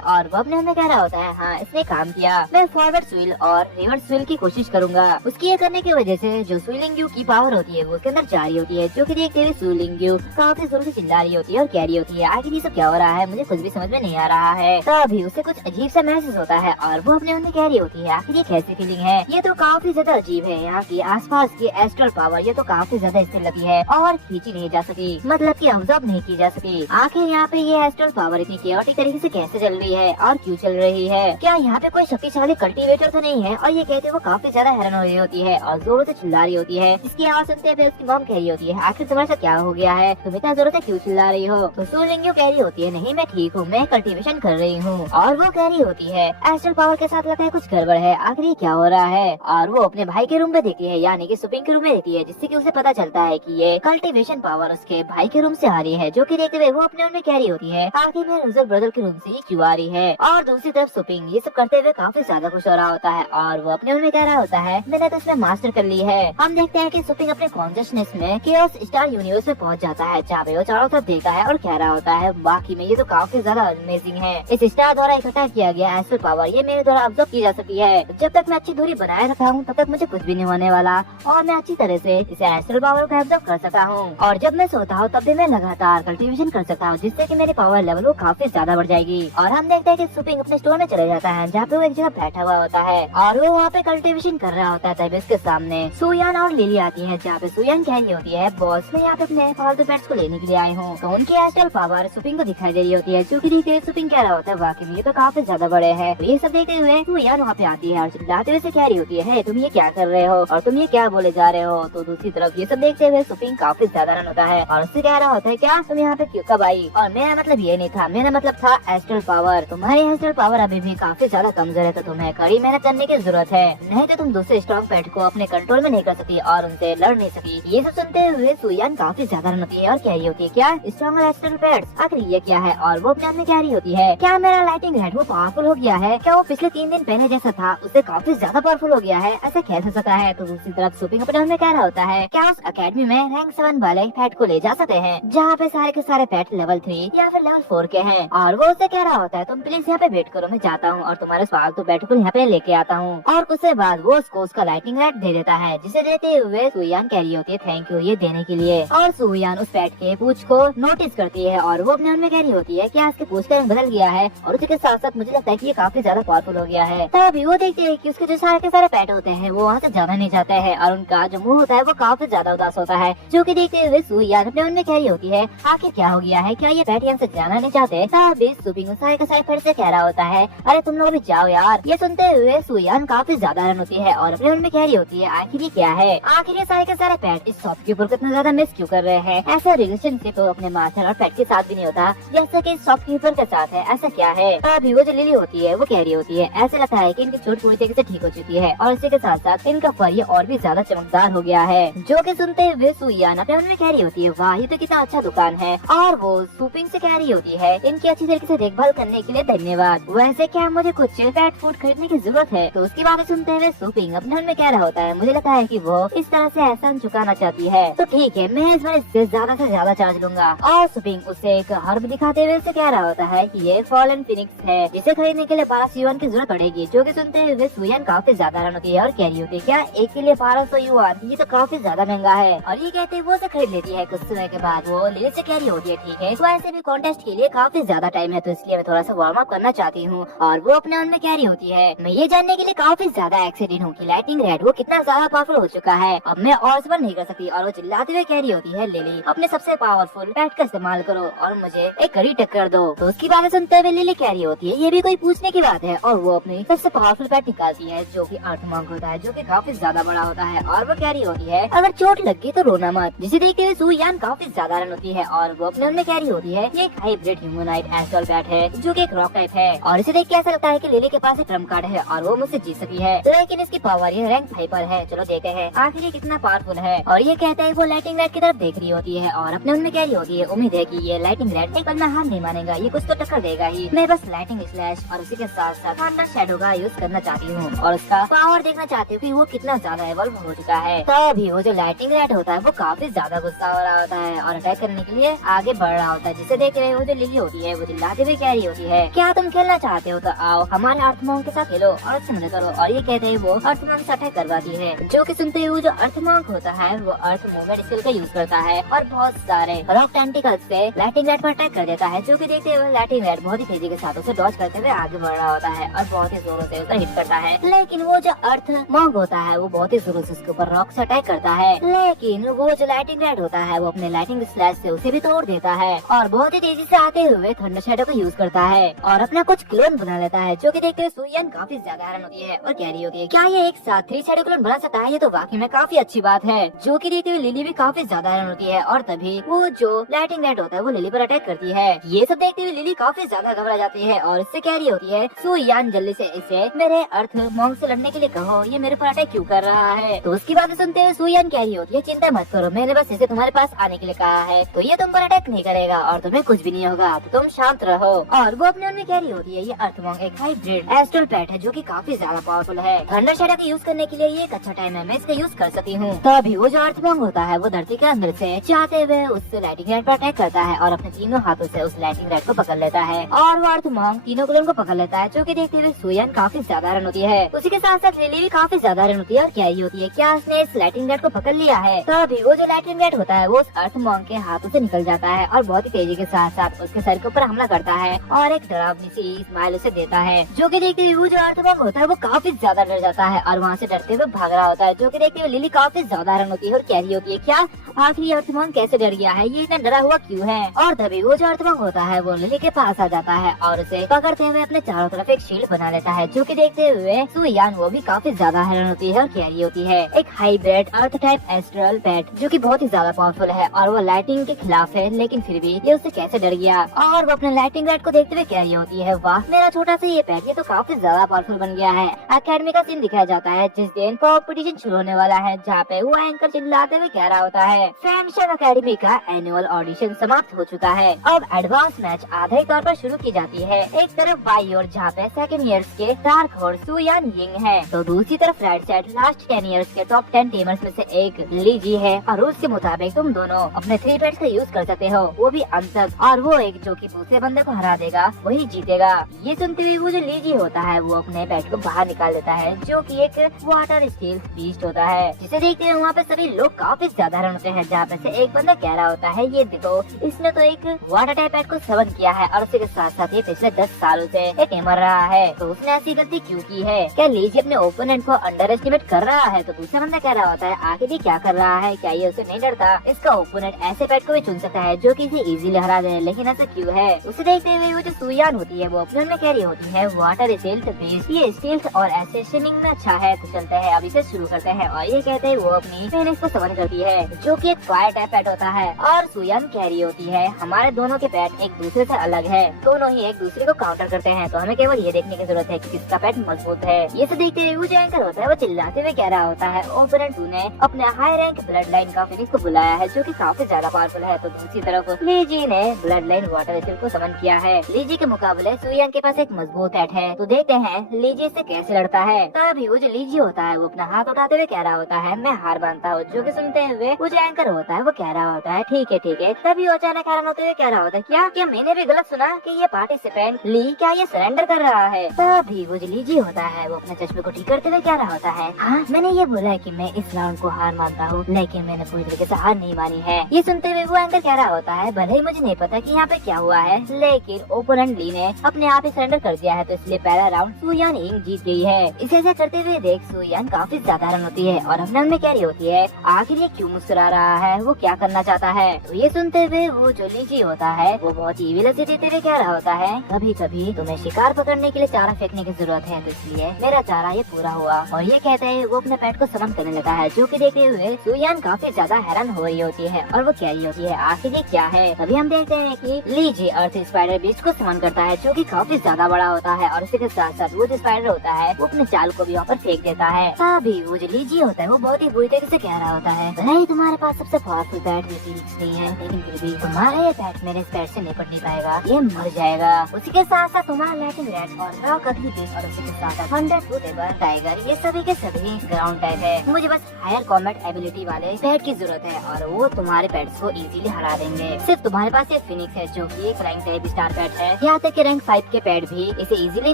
और वो अपने मन में कह रहा होता है हाँ इसने काम किया, मैं फॉरवर्ड स्विल और रिवर्स स्विल की कोशिश करूंगा। उसकी ये करने की वजह से जो स्विलिंग की पावर होती है वो उसके अंदर जा रही होती है, जो कि देखते हुए स्विलिंग काफी जोर से चिल्ला रही होती है और कह रही होती है आखिर ये सब क्या हो रहा है, मुझे कुछ भी समझ में नहीं आ रहा है। तभी उसे कुछ अजीब सा महसूस होता है और वो अपने मन में कह रही होती है आखिर ये कैसी फीलिंग है, ये तो काफी ज्यादा अजीब है, यहाँ की आसपास की एस्ट्रल पावर ये तो काफी ज्यादा स्थिर लगी है और खींची नहीं जा सकी, मतलब कि ऑब्जर्व नहीं की जा सकी। आखिर यहाँ पे ये एस्ट्रल पावर इतनी केओटिक तरीके से कैसे चल रही है और क्यों चल रही है, क्या यहाँ पे कोई शक्तिशाली कल्टीवेटर तो नहीं है। और ये कहते वो काफी ज्यादा हैरान हो रही होती है और जोरों से चिल्ला रही होती है, इसकी आवाज सुनते हुए उसकी मॉम कह रही होती है आखिर तुम्हारे साथ क्या हो गया है, तुम इतना जोरों से क्यों चिल्ला रही हो। तो सूलिंग कह रही होती है नहीं मैं ठीक हूँ, मैं कल्टीवेशन कर रही हूँ। और वो कह रही होती है एस्ट्रल पावर के साथ लगता है कुछ गड़बड़ है, आखिर ये क्या हो रहा है। और वो अपने भाई के रूम में देखती है, यानी कि सुपिंग के रूम में देखती है, जिससे कि उसे पता चलता है कि ये कल्टीवेशन पावर उसके भाई के रूम से आ रही है, जो कि देखते हुए वो अपने रूम में कह रही होती है आखिर मेरे ब्रदर के रूम से क्यों आ रही रही है। और दूसरी तरफ सुपिंग ये सब करते हुए काफी ज्यादा खुश हो रहा होता है और वो अपने मन में कह रहा होता है मैंने तो इसमें मास्टर कर ली है। हम देखते हैं कि सुपिंग अपने कॉन्शियसनेस में केओस स्टार यूनिवर्स में पहुंच जाता है, जहाँ पे वो चारों तरफ देखता है और कह रहा होता है बाकी में ये तो काफी ज्यादा अमेजिंग है। इस स्टार द्वारा इकट्ठा किया गया एस्ट्रल पावर ये मेरे द्वारा ऑब्जर्व की जा सकती है। जब तक मैं अच्छी दूरी बनाए रखा हूँ तब तक मुझे कुछ भी नहीं होने वाला और मैं अच्छी तरह से इस एस्ट्रल पावर को ऑब्जर्व कर सकता हूँ। और जब मैं सोता हूँ तब भी मैं लगातार कल्टीवेशन कर सकता हूँ, जिससे कि मेरी पावर लेवल वो काफी ज्यादा बढ़ जाएगी। और हम देखते हैं कि सुपिंग अपने स्टोर में चले जाता है, जहाँ पे वो एक जगह बैठा हुआ होता है और वो वहाँ पे कल्टीवेशन कर रहा होता है। तभी उसके सामने सुयान और लिली आती है, जहाँ पे सुयान कह रही होती है बॉस मैं यहाँ पे अपने फालतू पेट्स को लेने के लिए आई हूँ। तो उनकी एस्ट्रल पावर सुपिंग को दिखाई दे रही होती है, जो कि देखते सुपिंग कह रहा होता है वाकई में ये तो काफी ज्यादा बड़े हैं। तो ये सब देखते हुए सुयान वहाँ पे आती है और चिल्लाते हुए से कह रही होती है तुम ये क्या कर रहे हो और तुम ये क्या बोले जा रहे हो। तो दूसरी तरफ ये सब देखते हुए सुपिंग काफी ज्यादा रन होता है और उससे कह रहा होता है क्या तुम यहाँ पे क्यों कब आई। और मेरा मतलब ये नहीं था, मेरा मतलब था एस्ट्रल पावर। तुम्हारी एस्ट्रल पावर अभी भी काफी ज्यादा कमजोर है, तो तुम्हें कड़ी मेहनत करने की जरूरत है, नहीं तो तुम दूसरे स्ट्रॉन्ग पेट को अपने कंट्रोल में नहीं कर सकती और उनसे लड़ नहीं सकी। ये सब सुनते हुए सुयान काफी ज्यादा रन होती है और कह रही होती है क्या स्ट्रॉन्ग एस्ट्रल पेट्स आखिर ये क्या है। और वो अपने आप में कह रही होती है क्या मेरा लाइटिंग हेड वो पावरफुल हो गया है, क्या वो पिछले 3 दिन पहले जैसा था उससे काफी ज्यादा पावरफुल हो गया है, ऐसा कैसे सकता है। तो दूसरी तरफ सुपिंग अपने मन में कह रहा होता है क्या उस अकेडमी में रैंक 7 वाले पेट को ले जा सकते हैं, जहाँ पे सारे के सारे पेट लेवल 3 या फिर लेवल 4 के हैं। और वो उससे कह रहा होता है तुम प्लीज यहाँ पे वेट करो, मैं जाता हूँ और तुम्हारे फालतू पेट को यहाँ पे लेके आता हूँ। और कुछ देर बाद वो उसको उसका लाइटिंग रेड दे देता है, जिसे देते हुए सुयान कह रही होती है थैंक यू ये देने के लिए। और सुयान उस पेट के पूंछ को नोटिस करती है और वो अपने मन में कह रही होती है क्या इसके पूंछ का रंग बदल गया है और उसके साथ साथ मुझे लगता है कि ये काफी ज्यादा पावरफुल हो गया है। तभी वो देखते हैं कि उसके जो सारे के सारे पेट होते हैं वो वहाँ से जाना नहीं चाहते हैं और उनका जो मुंह होता है वो काफी ज्यादा उदास होता है, जो कि देखते हुए सुयान अपने मन में कह रही होती है आखिर क्या हो गया है, क्या ये पेट यहाँ से जाना नहीं चाहते। तभी सुपिंग सारे के सारे पेट से कह रहा होता है अरे तुम लोग भी जाओ यार। ये सुनते हुए सुयान काफी ज्यादा रन होती है और अपने मन में कह रही होती है आखिर ये क्या है, आखिर ये सारे के सारे पेट इस शॉपकीपर को इतना ज्यादा मिस क्यों कर रहे हैं। ऐसा रिलेशनशिप तो अपने मास्टर और पेट के साथ भी नहीं होता जैसा कि शॉपकीपर के साथ है, ऐसा क्या है। तभी वो जो लिली होती है वो कह रही होती है ऐसा लगता है कि इनकी चोट पूरी तरीके से ठीक हो चुकी है और इसी के साथ साथ इनका फर ये और भी ज्यादा चमकदार हो गया है। जो कि सुनते हुए सुयान अपने मन में कह रही होती है वाह ये तो कितना अच्छा दुकान है। और वो सुपिंग से कह रही होती है इनकी अच्छी तरीके से देखभाल करने के लिए धन्यवाद, वैसे क्या मुझे कुछ पेट फूड खरीदने की जरूरत है। तो उसकी बातें सुनते हुए सुपिंग अपने मन में कह रहा होता है मुझे लगता है कि वो इस तरह से एहसान चुकाना चाहती है, तो ठीक है मैं इस बार इससे ज्यादा से ज्यादा चार्ज लूंगा। और सुपिंग उसे एक हर्ब दिखाते हुए उसे कह रहा होता है कि ये फॉलन फिनिक्स है, जिसे खरीदने के लिए 1200 युआन की जरूरत पड़ेगी। जो कि सुनते हुए सुयान काफी ज्यादा रन होती है और कह रही होती है क्या एक के लिए 1200 युआन, ये तो काफी ज्यादा महंगा है। और ये कहते वो उसे खरीद लेती है। कुछ समय के बाद वो लिली से कह रही होती है ठीक है वैसे भी कॉन्टेस्ट के लिए काफी ज्यादा टाइम है, तो इसलिए मैं थोड़ा सा वार्म अप करना चाहती हूँ। और वो अपने मन में कह रही होती है मैं ये जानने के लिए काफी ज्यादा एक्साइटेड हूँ कि लाइटिंग रेड वो कितना ज्यादा पावरफुल हो चुका है, अब मैं और सबर नहीं कर सकती। और वो चिल्लाते हुए कह रही होती है लिली अपने सबसे पावरफुल पेट का इस्तेमाल करो और मुझे एक कड़ी टक्कर दो। तो उसकी बातें सुनते हुए लिली कह रही होती है ये भी कोई पूछने की बात है। और वो अपनी सबसे पावरफुल पेट निकालती है जो कि अर्थ मॉन्क होता है, जो कि काफी ज्यादा बड़ा होता है। और वो कह रही होती है अगर चोट लग गई तो रोना मत, जिसे देखते हुए सुयान काफी ज्यादा रन होती है। और वो अपने मन में कह रही होती है ये एक हाइब्रिड ह्यूमनाइड एस्ट्रल पेट है जो कि एक रॉक टाइप है और इसे देख के ऐसा लगता है कि लिली के पास एक ट्रम्प कार्ड है और वो मुझसे जीत सकी है, लेकिन इसकी पावर ये रैंक 5 पर है। चलो देखते हैं आखिर ये कितना पावरफुल है। और ये कहता है वो लाइटिंग रेड की तरफ देख रही होती है और अपने मन में कह रही होती है उम्मीद है कि ये लाइटिंग रेड एक पल में हार नहीं मानेगा, ये कुछ तो टक्कर देगा ही। मैं बस लाइटिंग स्लैश और उसी के साथ साथ थंडर शैडो का यूज करना चाहती हूँ और उसका पावर देखना चाहती हूँ कि वो कितना ज्यादा इवॉल्व हो चुका है। तभी वो जो लाइटिंग रेड होता है वो काफी ज्यादा गुस्सा हो रहा होता है और अटैक करने के लिए आगे बढ़ रहा होता है, जिसे देख रहे वो जो लिली होती है वो चिल्लाते हुए कह रही होती है क्या तुम खेलना चाहते हो तो आओ हमारे अर्थ मॉन्क के साथ खेलो और उससे मदद करो। और ये कहते हैं वो अर्थ मॉन्क से अटैक करवाती है। जो कि सुनते हुए जो अर्थ मॉन्क होता है वो अर्थ मूवमेंट स्किल का यूज करता है और बहुत सारे रॉक टेंटिकल्स से लाइटिंग रेड पर अटैक कर देता है। जो कि देखते हुए लाइटिंग रेड बहुत ही तेजी के साथ उसे डॉज करते हुए आगे बढ़ रहा होता है और बहुत ही जोरों से उसे हिट करता है। लेकिन वो जो अर्थ मॉन्क होता है वो बहुत ही जोरों से उसके ऊपर रॉक से अटैक करता है, लेकिन वो जो लाइटिंग रेड होता है वो अपने लाइटिंग स्लैश से उसे भी तोड़ देता है और बहुत ही तेजी से आते हुए थंडर शैडो का यूज करता है और अपना कुछ क्लोन बना लेता है। जो कि देखते हुए सुयान काफी ज्यादा हैरान होती है और कह रही होती है क्या ये एक साथ 3 शैडो क्लोन बना सकता है, ये तो वाकई में काफी अच्छी बात है। जो कि देखते हुए लिली भी काफी ज्यादा हैरान होती है और तभी वो जो लाइटिंग रेड होता है वो लिली पर अटैक करती है। ये सब देखते हुए लिली काफी ज्यादा घबरा जाती है और इससे कह रही होती है सुयान जल्दी से इसे मेरे अर्थ मॉन्क से लड़ने के लिए कहो, ये मेरे पर अटैक क्यों कर रहा है। तो उसकी बातें सुनते हुए सुयान कह रही होती है चिंता मत करो, मैंने बस इसे तुम्हारे पास आने के लिए कहा है तो ये तुम पर अटैक नहीं करेगा और तुम्हें कुछ भी नहीं होगा, तो तुम शांत रहो। और वो अपने उनमें कह रही होती है ये अर्थमॉन्ग एक हाइब्रिड एस्ट्रल पेट है जो कि काफी ज्यादा पावरफुल है। थंडर शैडो का यूज करने के लिए ये एक अच्छा टाइम है, मैं इसका यूज कर सकती हूँ। तभी वो जो अर्थमॉन्ग होता है वो धरती के अंदर से चाहते हुए उस लाइटिंग रैट पर अटैक करता है और अपने तीनों हाथों से उस लाइटिंग रैट को पकड़ लेता है और वो अर्थमॉन्ग तीनों क्लोन को पकड़ लेता है, जो कि देखते हुए सुयान काफी ज्यादा हैरान होती है। उसी के साथ साथ लिली भी काफी ज्यादा हैरान होती है और क्या ही होती है, क्या उसने इस लाइटिंग रैट को पकड़ लिया है। तभी वो जो लाइटिंग रैट होता है वो उस अर्थमॉन्ग के हाथों से निकल जाता है और बहुत ही तेजी के साथ साथ उसके सर के ऊपर हमला करता है और एक डरावनी सी स्माइल उसे देता है, जो कि देखते हुए वो जो अर्थमॉन्ग होता है वो काफी ज्यादा डर जाता है और वहाँ से डरते हुए भाग रहा होता है, जो कि देखते हुए लिली काफी ज्यादा हैरान होती है और कह रही होती है क्या आखिर अर्थमॉन्ग कैसे डर गया है, ये इतना डरा हुआ क्यों है। और तभी वो जो अर्थमॉन्ग होता है वो लिली के पास आ जाता है और उसे पकड़ते हुए अपने चारों तरफ एक शील्ड बना लेता है, जो कि देखते हुए सुयान वो भी काफी ज्यादा हैरान होती है और कह रही होती है एक हाइब्रिड अर्थ टाइप एस्ट्रल पेट जो कि बहुत ही ज्यादा पावरफुल है और वो लाइटिंग के खिलाफ है, लेकिन फिर भी ये उससे कैसे डर गया। और वो अपने लाइटिंग रैट को देखते हुए कह रही होती है वाह मेरा छोटा सा ये पेट ये तो काफी ज्यादा पावरफुल बन गया है। अकेडमी का सीन दिखाया जाता है जिस दिन कॉम्पिटिशन शुरू होने वाला है, जहाँ पे वो एंकर चिल्लाते हुए कह रहा होता है फैमशक अकेडमी का एनुअल ऑडिशन समाप्त हो चुका है, अब एडवांस मैच आधे तौर पर शुरू की जाती है। एक तरफ बाई ओर जहाँ पे सेकंड ईयर्स के डार्क हॉर्स सुयान यिंग है, तो दूसरी तरफ राइट साइड लास्ट 10 ईयर्स के टॉप 10 टीमर्स में से एक ली जी है और उसके मुताबिक तुम दोनों अपने 3 पेट्स का यूज कर सकते हो, वो भी अंत तक, और वो एक जो कि दूसरे बंदे को हरा देगा वही जीतेगा। ये सुनते हुए वो जो ली जी होता है वो अपने पेट को बाहर निकाल देता है, जो कि एक वाटर स्टील बीस्ट होता है, जिसे देखते हुए वहाँ पे सभी लोग काफी ज्यादा हैरान होते हैं। जहाँ पे से एक बंदा कह रहा होता है ये देखो इसने तो एक वाटर टाइप पेट को समन किया है और उसी के साथ साथ ये पिछले 10 सालों से एक मर रहा है, तो उसने ऐसी गलती क्यों की है, क्या लीजी अपने ओपोनेंट को अंडर एस्टिमेट कर रहा है। तो दूसरा बंदा कह रहा होता है आखिर ये क्या कर रहा है, क्या ये उसे नहीं डरता, इसका ओपोनेंट ऐसे पेट को भी चुन सकता है जो कि इसे इजीली हरा दे, लेकिन ऐसा क्यों है। उसे देखते हुए वो जो सुयान होती है वो अपने में कह रही होती है वाटर स्टील्थ बेस, ये स्टील्थ और एसेशनिंग में अच्छा है, तो चलते हैं अभी से शुरू करते हैं। और ये कहते हैं वो अपनी फेनिक्स को समन करती है जो कि एक फायर टाइप पेट होता है, और सुयान कह रही होती है हमारे दोनों के पेट एक दूसरे से अलग है, दोनों ही एक दूसरे को काउंटर करते हैं, तो हमें केवल ये देखने की जरूरत है कि किसका पेट मजबूत है। ये सब देखते हुए वो जो एंकर होता है वो चिल्लाते हुए कह रहा होता है ओपोनेंट तूने अपने हाई रैंक ब्लड लाइन का फिनिक्स को बुलाया है जो कि काफी ज्यादा पावरफुल है, तो दूसरी तरफ लीजी ने ब्लड लाइन वाटर स्टील को समन किया है। लीजी के मुकाबले सुयान के पास एक मजबूत पेट है, तो देखते हैं लीजी से कैसे लड़ता है। तभी वो जो लीजी होता है वो अपना हाथ उठाते हुए कह रहा होता है मैं हार मानता हूँ, जो कि सुनते हुए वो जो एंकर होता है वो कह रहा होता है ठीक है ठीक है। तभी वो अचानक हैरान होते हुए कह रहा होता है क्या मैंने भी गलत सुना कि ये पार्टिसिपेंट ली क्या ये सरेंडर कर रहा है। तभी वो जो लीजी होता है वो अपने चश्मे को ठीक करते हुए कह रहा होता है हाँ मैंने ये बोला है कि मैं इस राउंड को हार मानता हूँ, लेकिन मैंने पूरी तरीके से हार नहीं मानी है। ये सुनते हुए वो एंकर कह रहा होता है भले ही मुझे नहीं पता कि यहाँ पे क्या हुआ है, लेकिन ओपोनेंट ली ने अपने आप ही सरेंडर कर दिया है, तो इसलिए पहला राउंड सुयान यिंग जीत गई है। इसे ऐसा करते हुए देख सुयान काफी ज्यादा हैरान होती है और अपने मन में कह रही होती है आखिर ये क्यों मुस्कुरा रहा है, वो क्या करना चाहता है। तो ये सुनते हुए वो जो लीजी होता है वो बहुत ही विलसी देते हुए कह रहा होता है कभी कभी तुम्हें शिकार पकड़ने के लिए चारा फेंकने की जरूरत है, तो इसलिए मेरा चारा ये पूरा हुआ। और ये कहते हैं वो अपने पेट को समन करने लगा है, जो कि देखते हुए सुयान काफी ज्यादा हैरान हो रही होती है और वो कह रही होती है आखिर ये क्या है। तभी हम देखते हैं कि लीजी अर्थ स्पाइडर बीस्ट को समन करता है जो कि काफी ज्यादा बड़ा होता है, और इसी के साथ साथ वो जो स्पाइडर होता है वो अपने चाल को भी वहाँ पर फेंक देता है। तभी वो जो लीजी होता है वो बहुत ही बुरी तरीके से कह रहा होता है भले ही तुम्हारे पास सबसे पावरफुल पैट नहीं है, लेकिन फिर भी तुम्हारा ये पैट मेरे पैट से निपट नहीं पाएगा, ये मर जाएगा। उसी के साथ साथ तुम्हारा लाइटिंग रैट और रॉक अगली बेस और उसी के साथ साथ 100 फुटेबल टाइगर ये सभी के सभी ग्राउंड टाइप है। मुझे बस हायर कॉम्बैट एबिलिटी वाले पैट की जरूरत है और वो तुम्हारे पैट्स को इजीली हरा देंगे। सिर्फ तुम्हारे पास एक फिनिक्स है जो कि एक रैंक टाइप स्टार पैट है, यहाँ तक कि रैंक 5 के पैट भी इसे इजीली